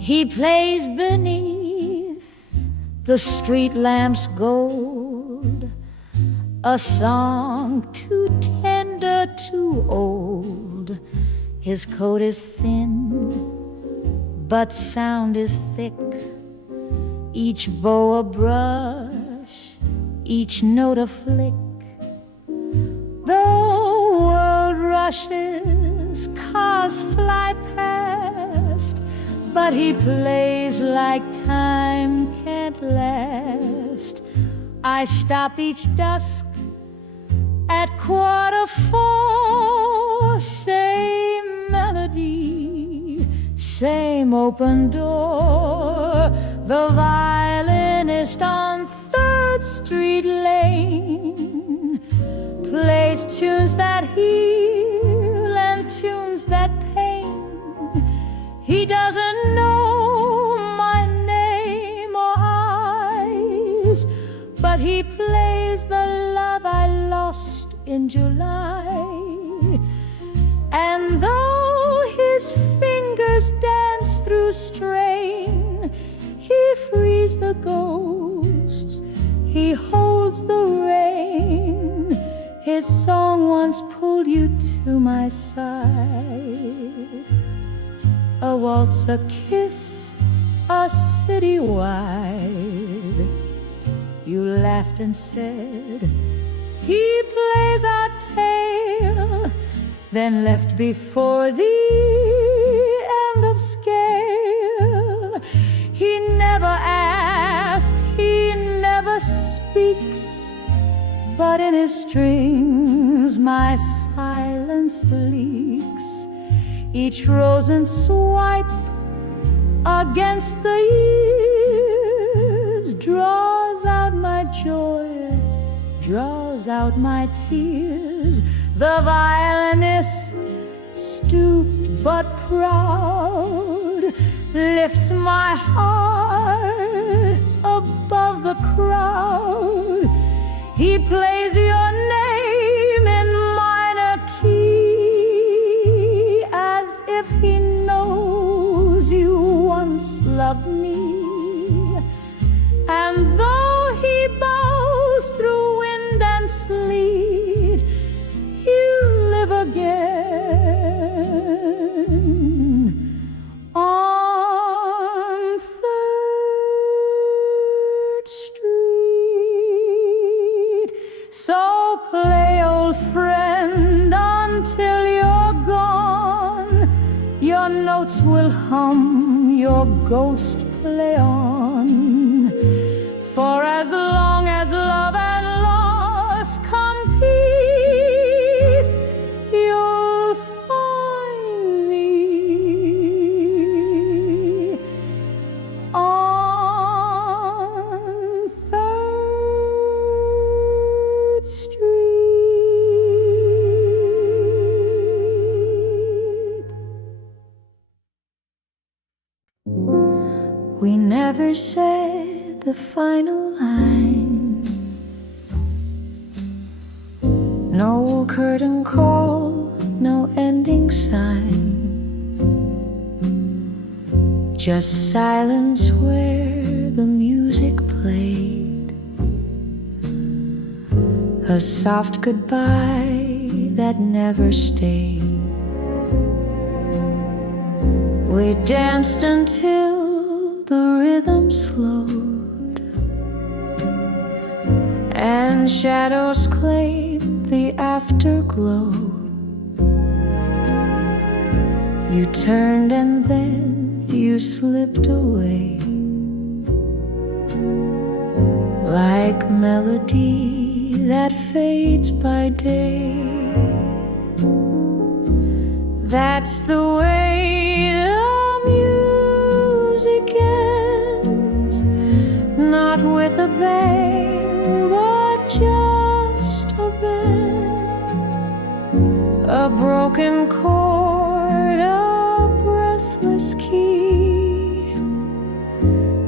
He plays beneath the street lamp's gold, a song too tender, too old. His coat is thin, but sound is thick. Each bow a brush, each note a flick. The world rushes, cars fly past, but he plays like time can't last. I stop each dusk at 3:45, Same melody, same open door. The violinist on 3rd Street Lane plays tunes that heal and tunes that pain. He doesn't know my name or eyes, but he plays the love I lost in July. And though his fingers dance through strain, he frees the ghosts, he holds the rain. His song once pulled you to my side. A waltz, a kiss, a city wide. You laughed and said, he plays our tale, then left before the end of scale. He never asks, he never speaks, but in his strings my silence leaks. Each rose and swipe against the years draws out my joy, draws out my tears. The violinist, stooped but proud, lifts my heart above the crowd. He plays your name in minor key, as if he knows you once loved me. And though he bows through wind and sleet, you live again on 3rd Street. So play, old friend, until you're gone. Your notes will hum, your ghost play on. For as long as love and loss compete, you'll find me on 3rd Street. We never said the final line. No curtain call, no ending sign. Just silence where the music played. A soft goodbye that never stayed. We danced until the rhythm slowed, and shadows claimed the afterglow. You turned and then you slipped away, like melody that fades by day. That's the way the music ends, not with a bang, but just a bend, a broken chord, a breathless key,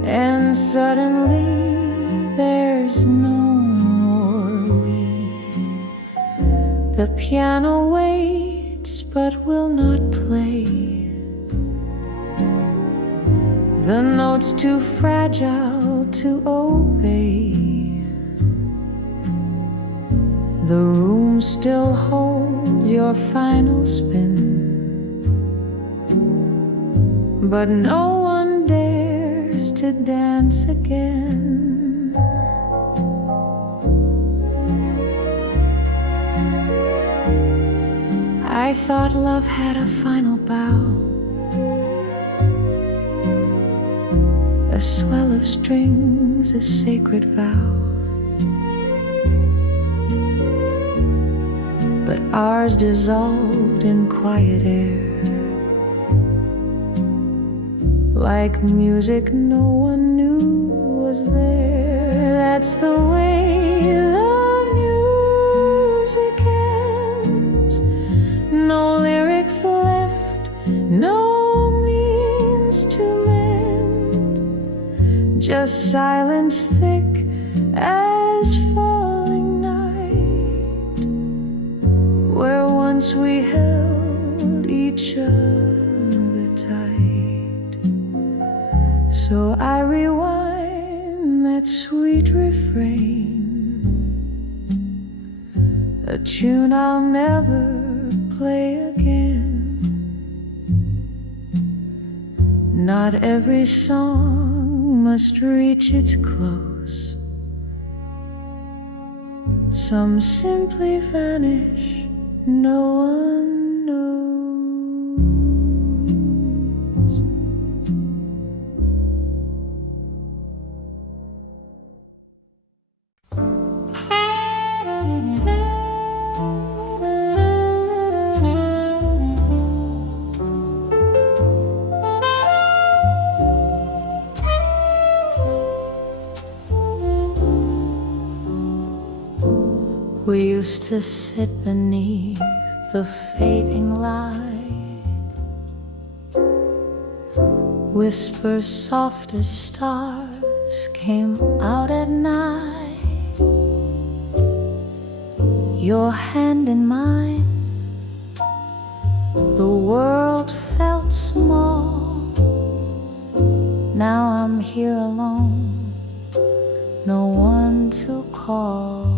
and suddenly there's no more we. The piano waits but will not play. The note's too fragile to obey. The room still holds your final spin, but no one dares to dance again. I thought love had a final bow, a swell of strings, a sacred vow. But ours dissolved in quiet air, like music no one knew was there. That's the way the music ends. No lyrics left, no means to mend, just silence thick as falling night, where once we held each other tight. So I rewind that sweet refrain, a tune I'll never play again. Not every song must reach its close. Some simply vanish, no one knows. We used to sit beneath the fading light, whisper soft as stars came out at night. Your hand in mine, the world felt small. Now I'm here alone, no one to call.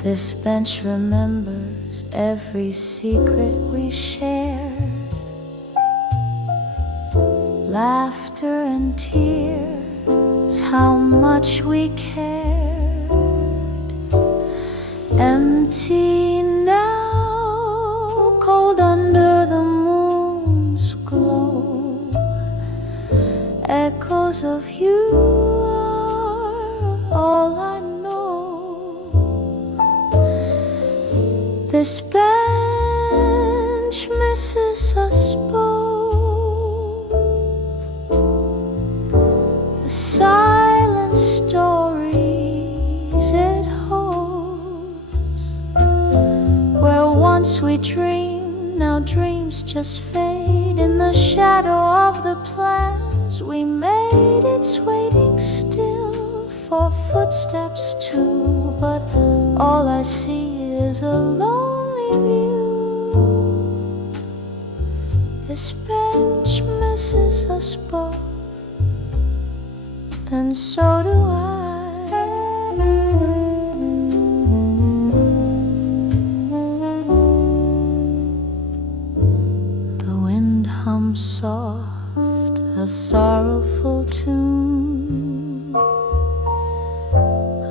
This bench remembers every secret we shared, laughter and tears, how much we cared. Empty now, cold under the moon's glow. Echoes of you are all I know. This bench misses us both, the silent stories it holds. Where once we dreamed, now dreams just fade. In the shadow of the plans we made, it's waiting still for footsteps too. But all I see is a lonely view. This bench misses us both, and so do I. The wind hums soft, a sorrowful tune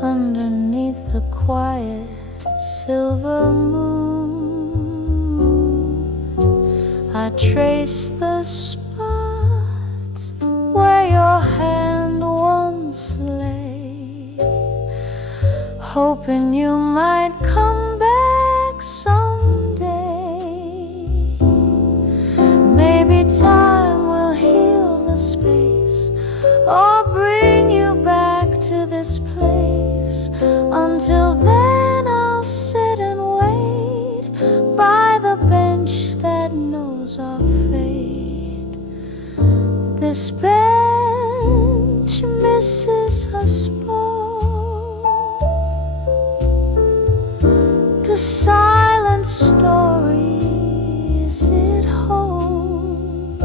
underneath the quiet silver moon. I trace the spots where your hand once lay, hoping you might come back someday. Maybe time will heal the space, or bring you back to this place. Until then I'll sit and wait by the bench that knows our fate. This bench misses us both, the silent stories it holds.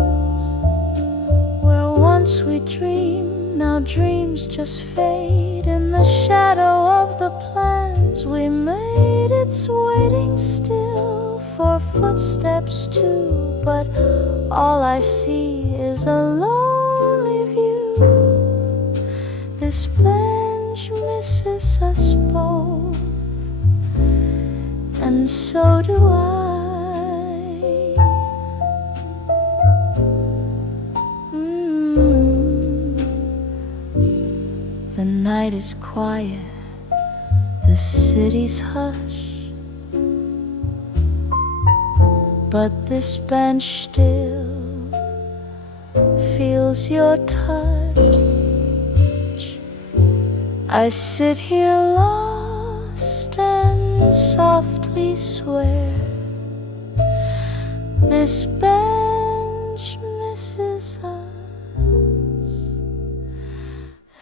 Where once we dreamed, now dreams just fade. In the shadow of the plans we made, it's waiting still for footsteps too. But all I see is a lonely view. This bench misses us both, and so do I. The night is quiet, the city's hush, but this bench still feels your touch. I sit here lost and softly swear this bench misses us,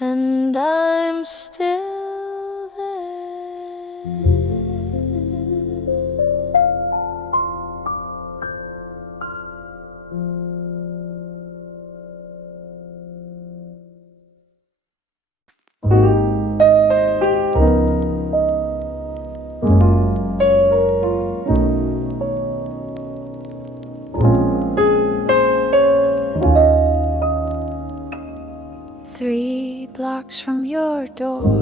and I'm still there. 3 blocks from your door,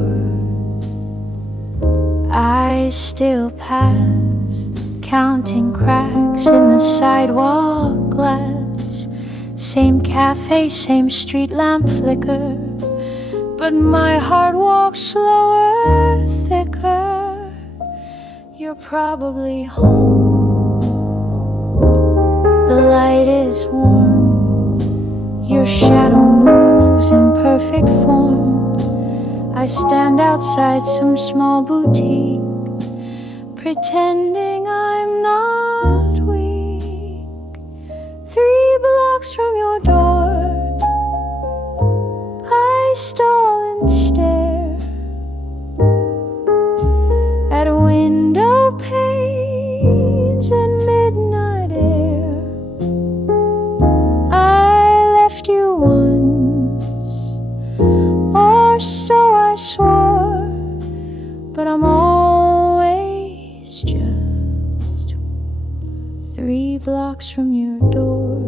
I still pass, counting cracks in the sidewalk glass. Same cafe, same street lamp flicker, but my heart walks slower, thicker. You're probably home. The light is warm, your shadow moves in perfect form. I stand outside some small boutique, pretending I'm not weak. 3 blocks from your door, I stall and stare at window panes and midnight air. I left you once, or so I swore, but I'm always just 3 blocks from your door.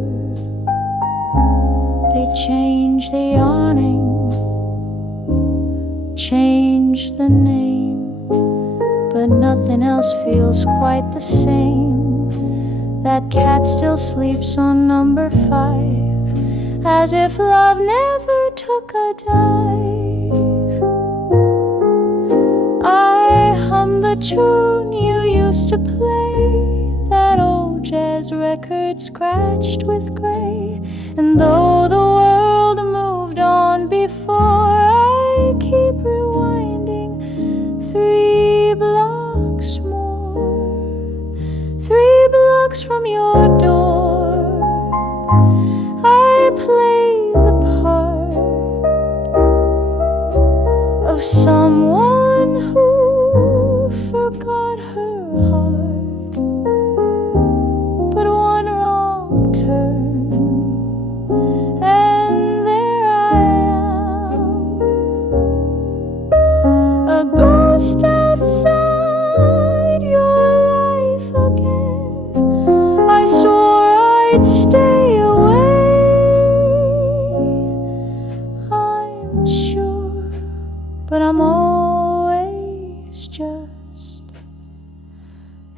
They change the awning, change the name, but nothing else feels quite the same. That cat still sleeps on number 5, as if love never took a dive. I hum the tune you used to play, that old jazz record scratched with gray. And though the world moved on before, I keep rewinding 3 blocks more. 3 blocks from your door, I play the part of someone who forgot her heart. But one wrong turn, and there I am, a ghost outside your life again. I swore I'd stay away, I'm sure, but I'm always just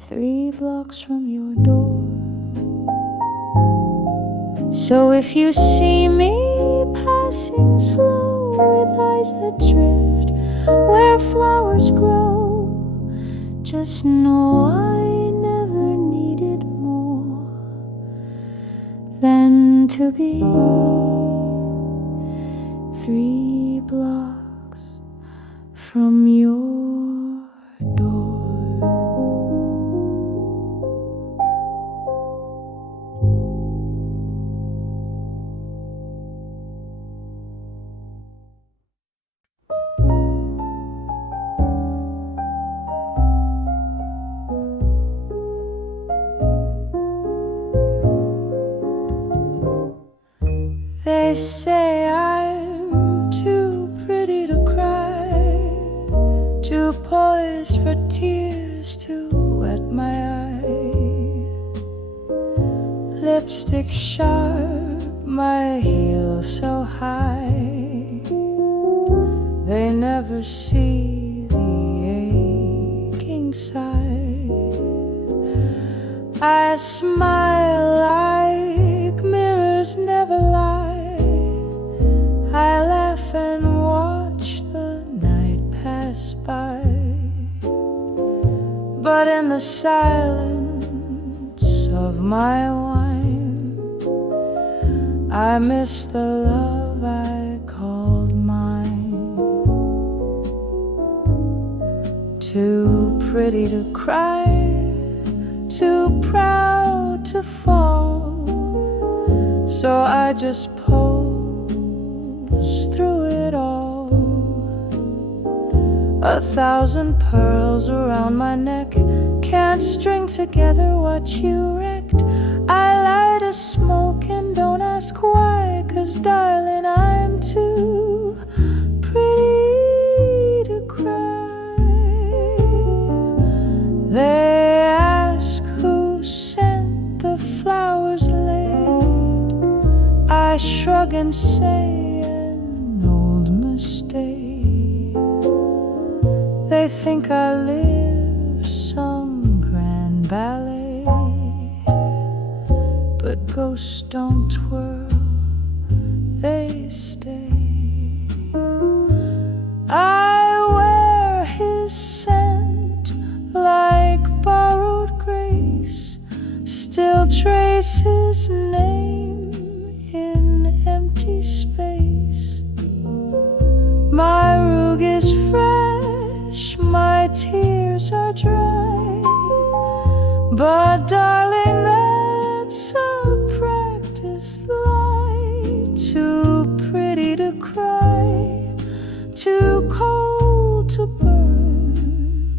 3 blocks from your door. So if you see me passing slow with eyes that drift where flowers grow, just know I never needed more than to be 3 blocks from your door. They say I'm too pretty to cry, too poised for tears to wet my eye. Lipstick sharp, my heels so high, they never see the aching side. I smile like mirrors never lie, I laugh and watch the night pass by. I miss the love I called mine. Too pretty to cry, too proud to fall. So I just pose through it all. 1,000 pearls around my neck can't string together what you wrecked. I light a smoke and don't ask why, 'cause darling, I'm too pretty to cry. They ask who sent the flowers late. I shrug and say an old mistake. They think I live some grand ballet, but ghosts don't twirl, they stay. I wear his scent like borrowed grace, still trace his name in empty space. My rug is fresh, my tears are dry, but darling, that's a practiced lie. Too pretty to cry, too cold to burn,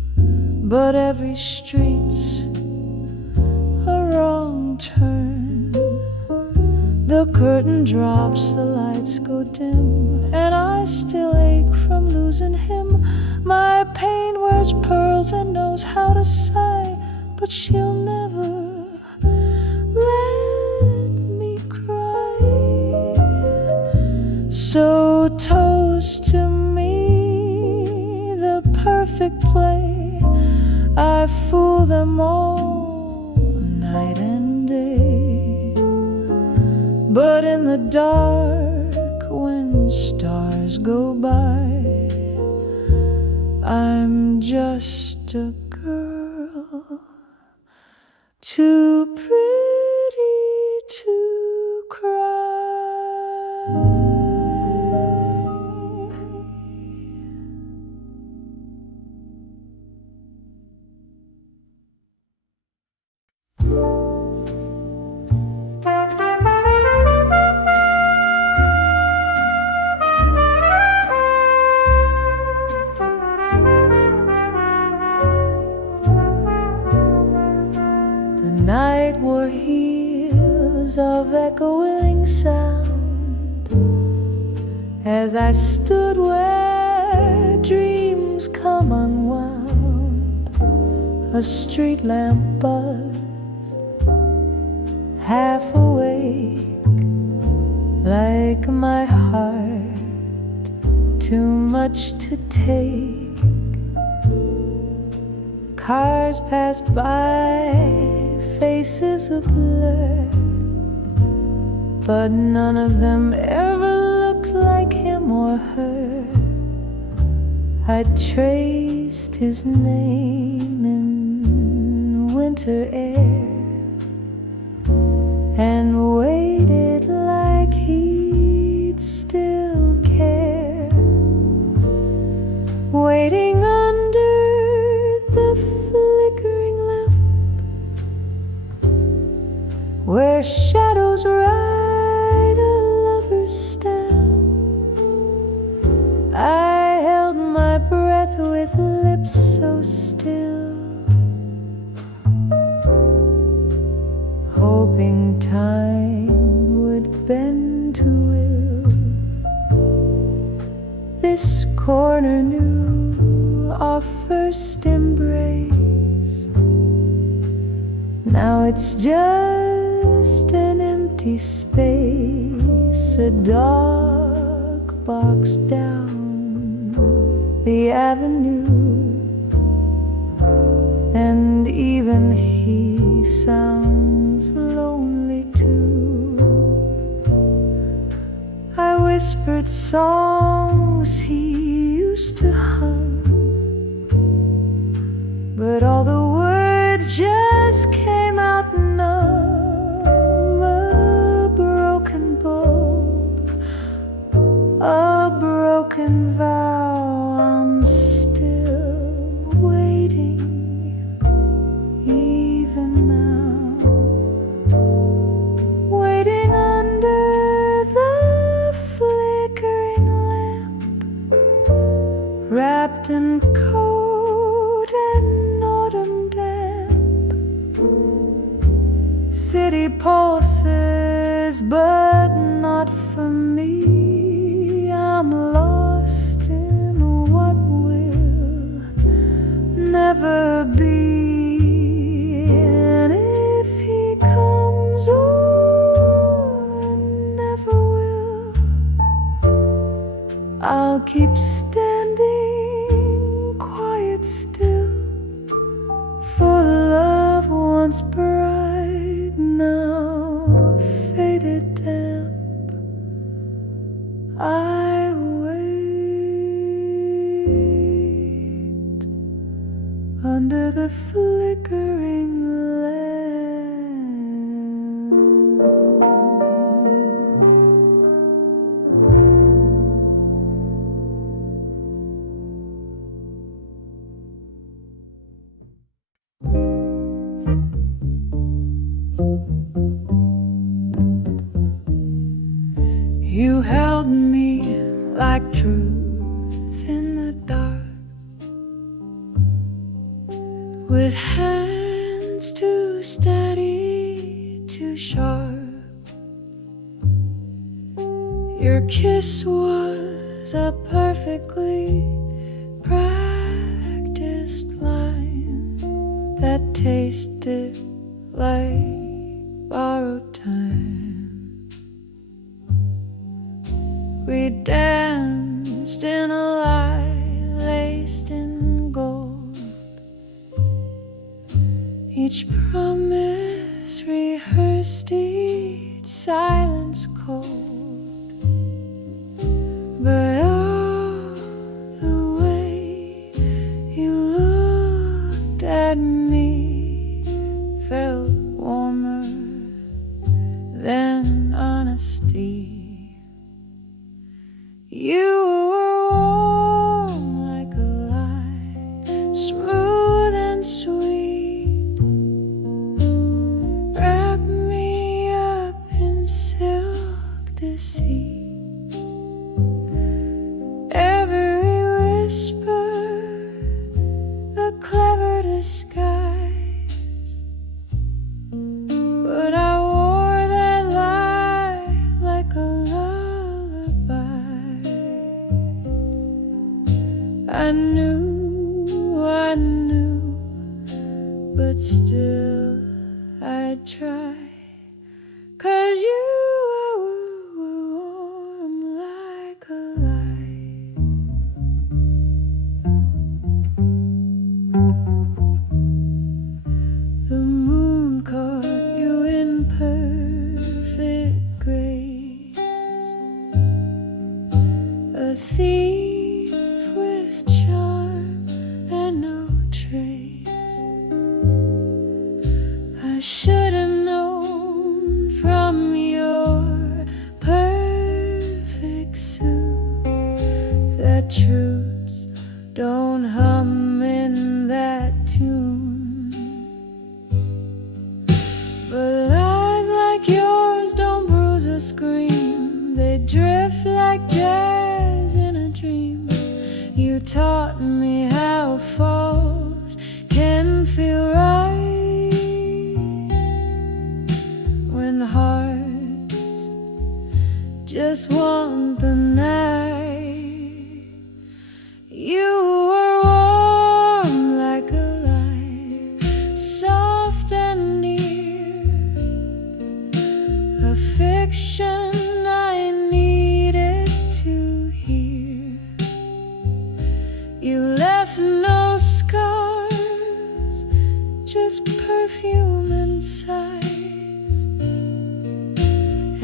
but every street's a wrong turn. The curtain drops, the lights go dim, and I still ache from losing him. My pain wears pearls and knows how to sigh, but she'll never let me cry. So toast to me, the perfect play. I fool them all night and day, but in the dark when stars go by, I'm just a girl too pretty to cry. The night wore heels of echoing sound as I stood where dreams come unwound. A street lamp buzz, half awake, like my heart, too much to take. Cars passed by, faces a blur, but none of them ever looked like him or her. I traced his name in winter air and waited like he'd still care, waiting under the flickering lamp where shadows ride a lover's stamp. I held my breath with lips so still, hoping time would bend to will. This corner knew our first embrace. Now it's just an empty space, a dark box down the avenue, and even he sounds lonely too. I whispered songs he used to hum, but all the words just came out numb. A broken bow keep standing quiet still, for love once bright, now faded damp. I wait under the flickering lamp. You held me like truth in the dark, with hands too steady, too sharp. Your kiss was a perfectly practiced line that tasted like borrowed time. We danced in a lie laced in gold, each promise rehearsed, each silence cold. But oh, the way you looked at me felt warmer than honesty. You were warm like a lie, smooth and sweet. Wrap me up in silk deceit. Every whisper a clever disguise, but I wore that lie like a lullaby. I knew, but still I'd try, 'cause you were warm like a light. The moon caught you in perfect grace, a thief with charm and no trace. I should have known from your perfect suit that truths don't hum in that tune. But lies like yours don't bruise or scream, they drift like jazz in a dream. You taught me how false can feel right, when hearts just want the night. You were warm like a light, soft and near, a fiction I needed to hear. You left no scars, just perfume and sighs,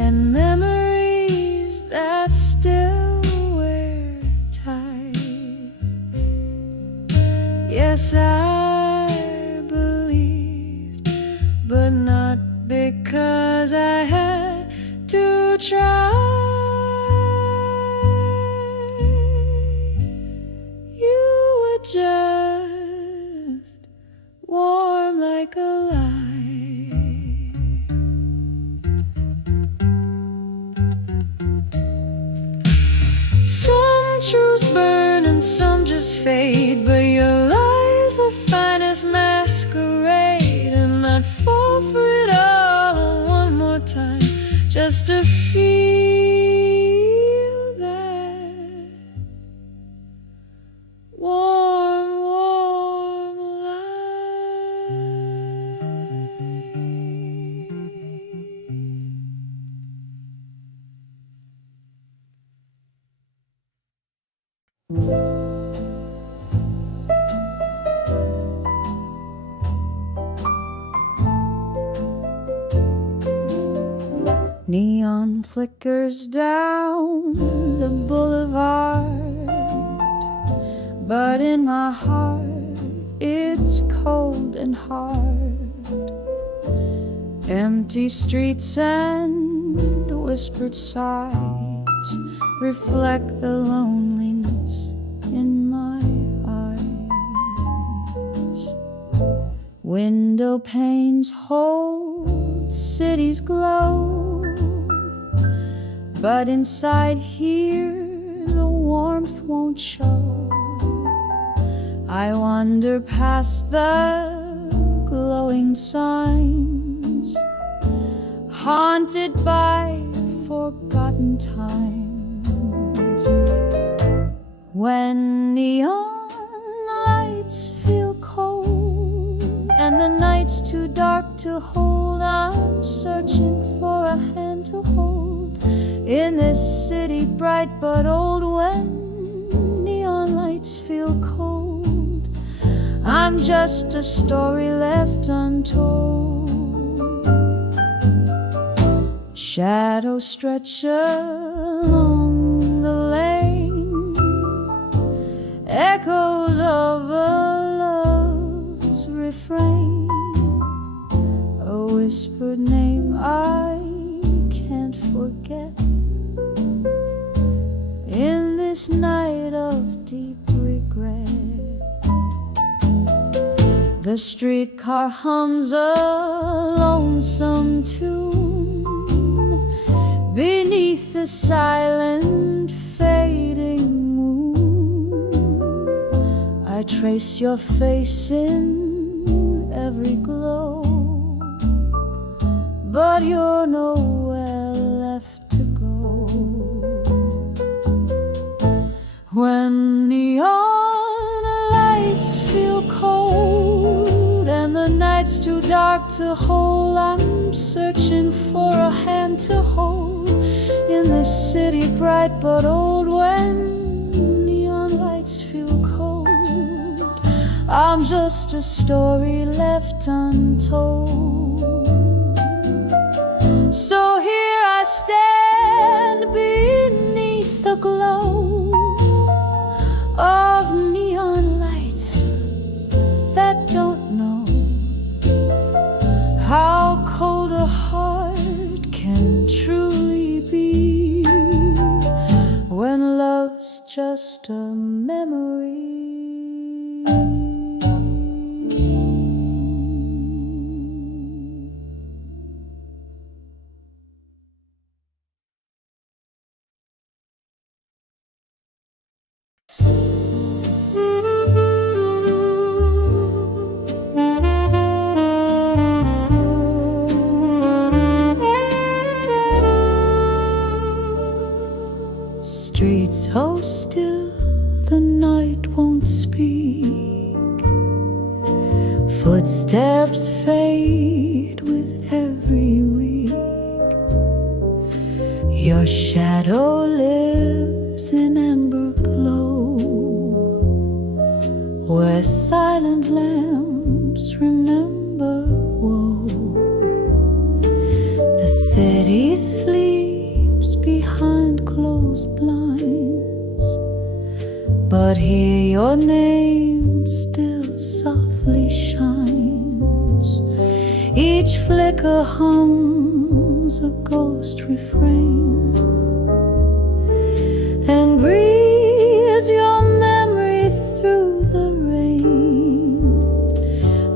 and memories that still wear ties. Yes, I believed, but not because I had to try. You were just warm like a light. Some truths burn and some just fade, but your lie's the finest masquerade. And I'd fall for it all one more time, just to feel that warm, warm light. Neon flickers down the boulevard, but in my heart it's cold and hard. Empty streets and whispered sighs reflect the loneliness in my eyes. Window panes hold cities glow, but inside here the warmth won't show. I wander past the glowing signs, haunted by forgotten times. When neon lights feel cold and the night's too dark to hold, I'm searching for a hand to hold in this city bright but old. When neon lights feel cold, I'm just a story left untold. Shadows stretch along the lane, echoes of a love's refrain, a whispered name I can't forget. In this night of deep regret, the streetcar hums a lonesome tune beneath the silent fading moon. I trace your face in every glow, but you're nowhere left to go. When neon lights feel cold and the night's too dark to hold, I'm searching for a hand to hold in this city bright but old. When neon lights feel cold, I'm just a story left untold. So here I stand beneath the glow of neon lights that don't know how cold a heart can truly be when love's just a memory. Streets so still, the night won't speak. Footsteps fade with every week. Your shadow lives in amber glow, where silent lamps remember woe. The city sleeps behind closed blinds, but here your name still softly shines. Each flicker hums a ghost refrain and breathes your memory through the rain.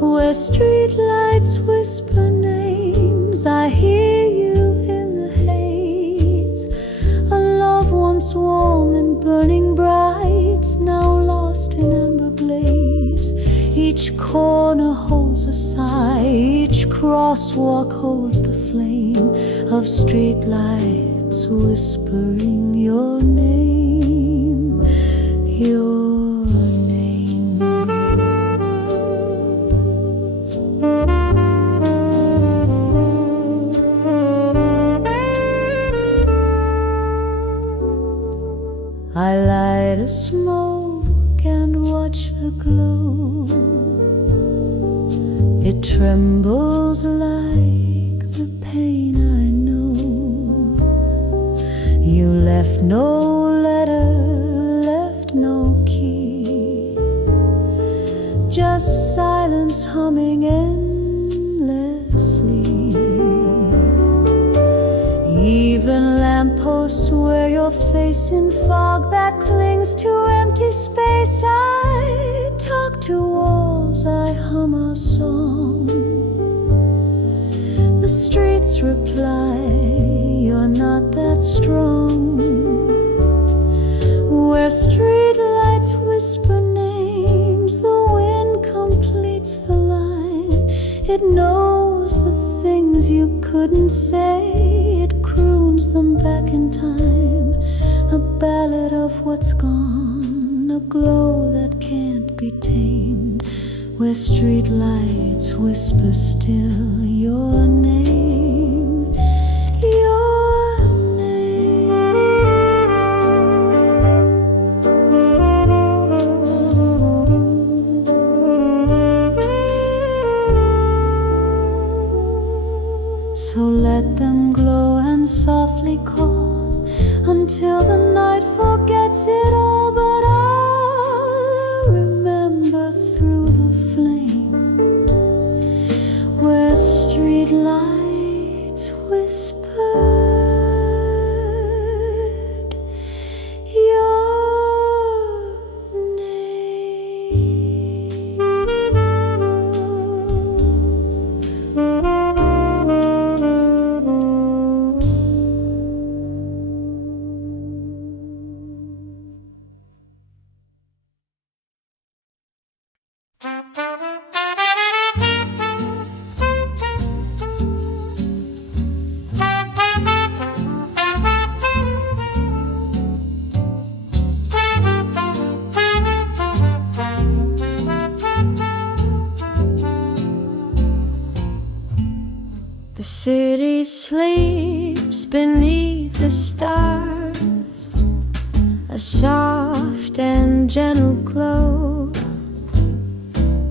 Where streetlights whisper names, I hear you in the haze. A love once warm and burning bright, now lost in amber blaze. Each corner holds a sigh, each crosswalk holds the flame of streetlights whispering your name, your name. I light a smoke touch the glow. It trembles like the pain I know. You left no letter, left no key, just silence humming endlessly. Even lampposts wear your face in fog that clings to empty space. I talk to walls, I hum a song. The streets reply, you're not that strong. Where street lights whisper names, the wind completes the line. It knows the things you couldn't say, it croons them back in time. A ballad of what's gone, a glow that can't be tamed. Where street lights whisper still your name, your name. So let them glow and softly call until the night forgets it all. But I'll remember through the flame where street lights whispered your The city sleeps beneath the stars, a soft and gentle glow.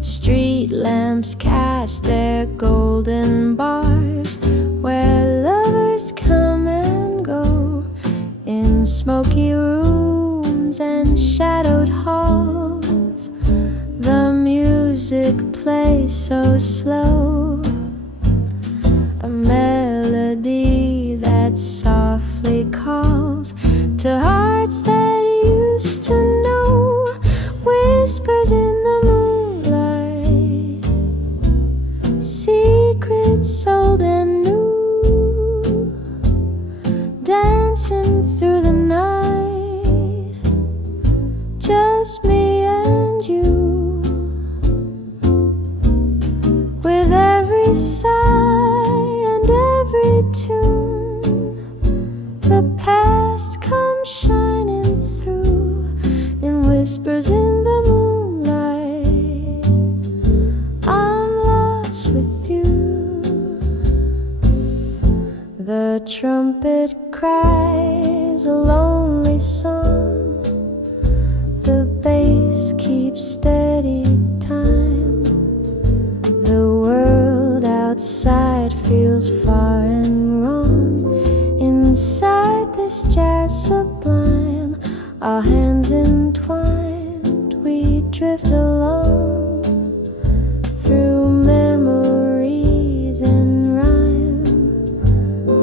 Street lamps cast their golden bars where lovers come and go. In smoky rooms and shadowed halls, the music plays so slow, a melody that softly calls to hearts that used to know. Whispers in the moonlight, secrets old and new, dancing through the night, just me and you. With every sigh and every tune, the past comes shining through in whispers in the moonlight. I'm lost with you. The trumpet cries a lonely song, the bass keeps steady time. The world outside feels far and wrong. Inside this jazz sublime, our hands entwined, we drift along through memories and rhyme.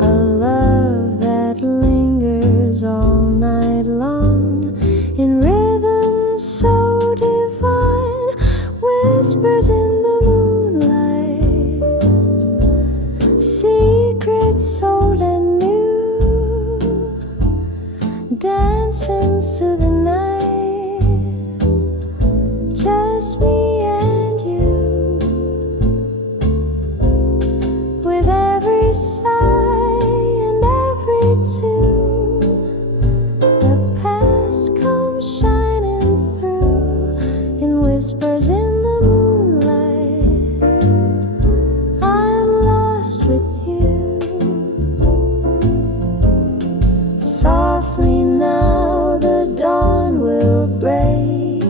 A love that lingers all night long in rhythm so divine. Whispers in the moonlight, secrets old and new, dancing through the night, just me and you. With every sigh and every tune, the past comes shining through in whispers in the moonlight. I'm lost with you. Softly now the dawn will break,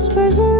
whispers in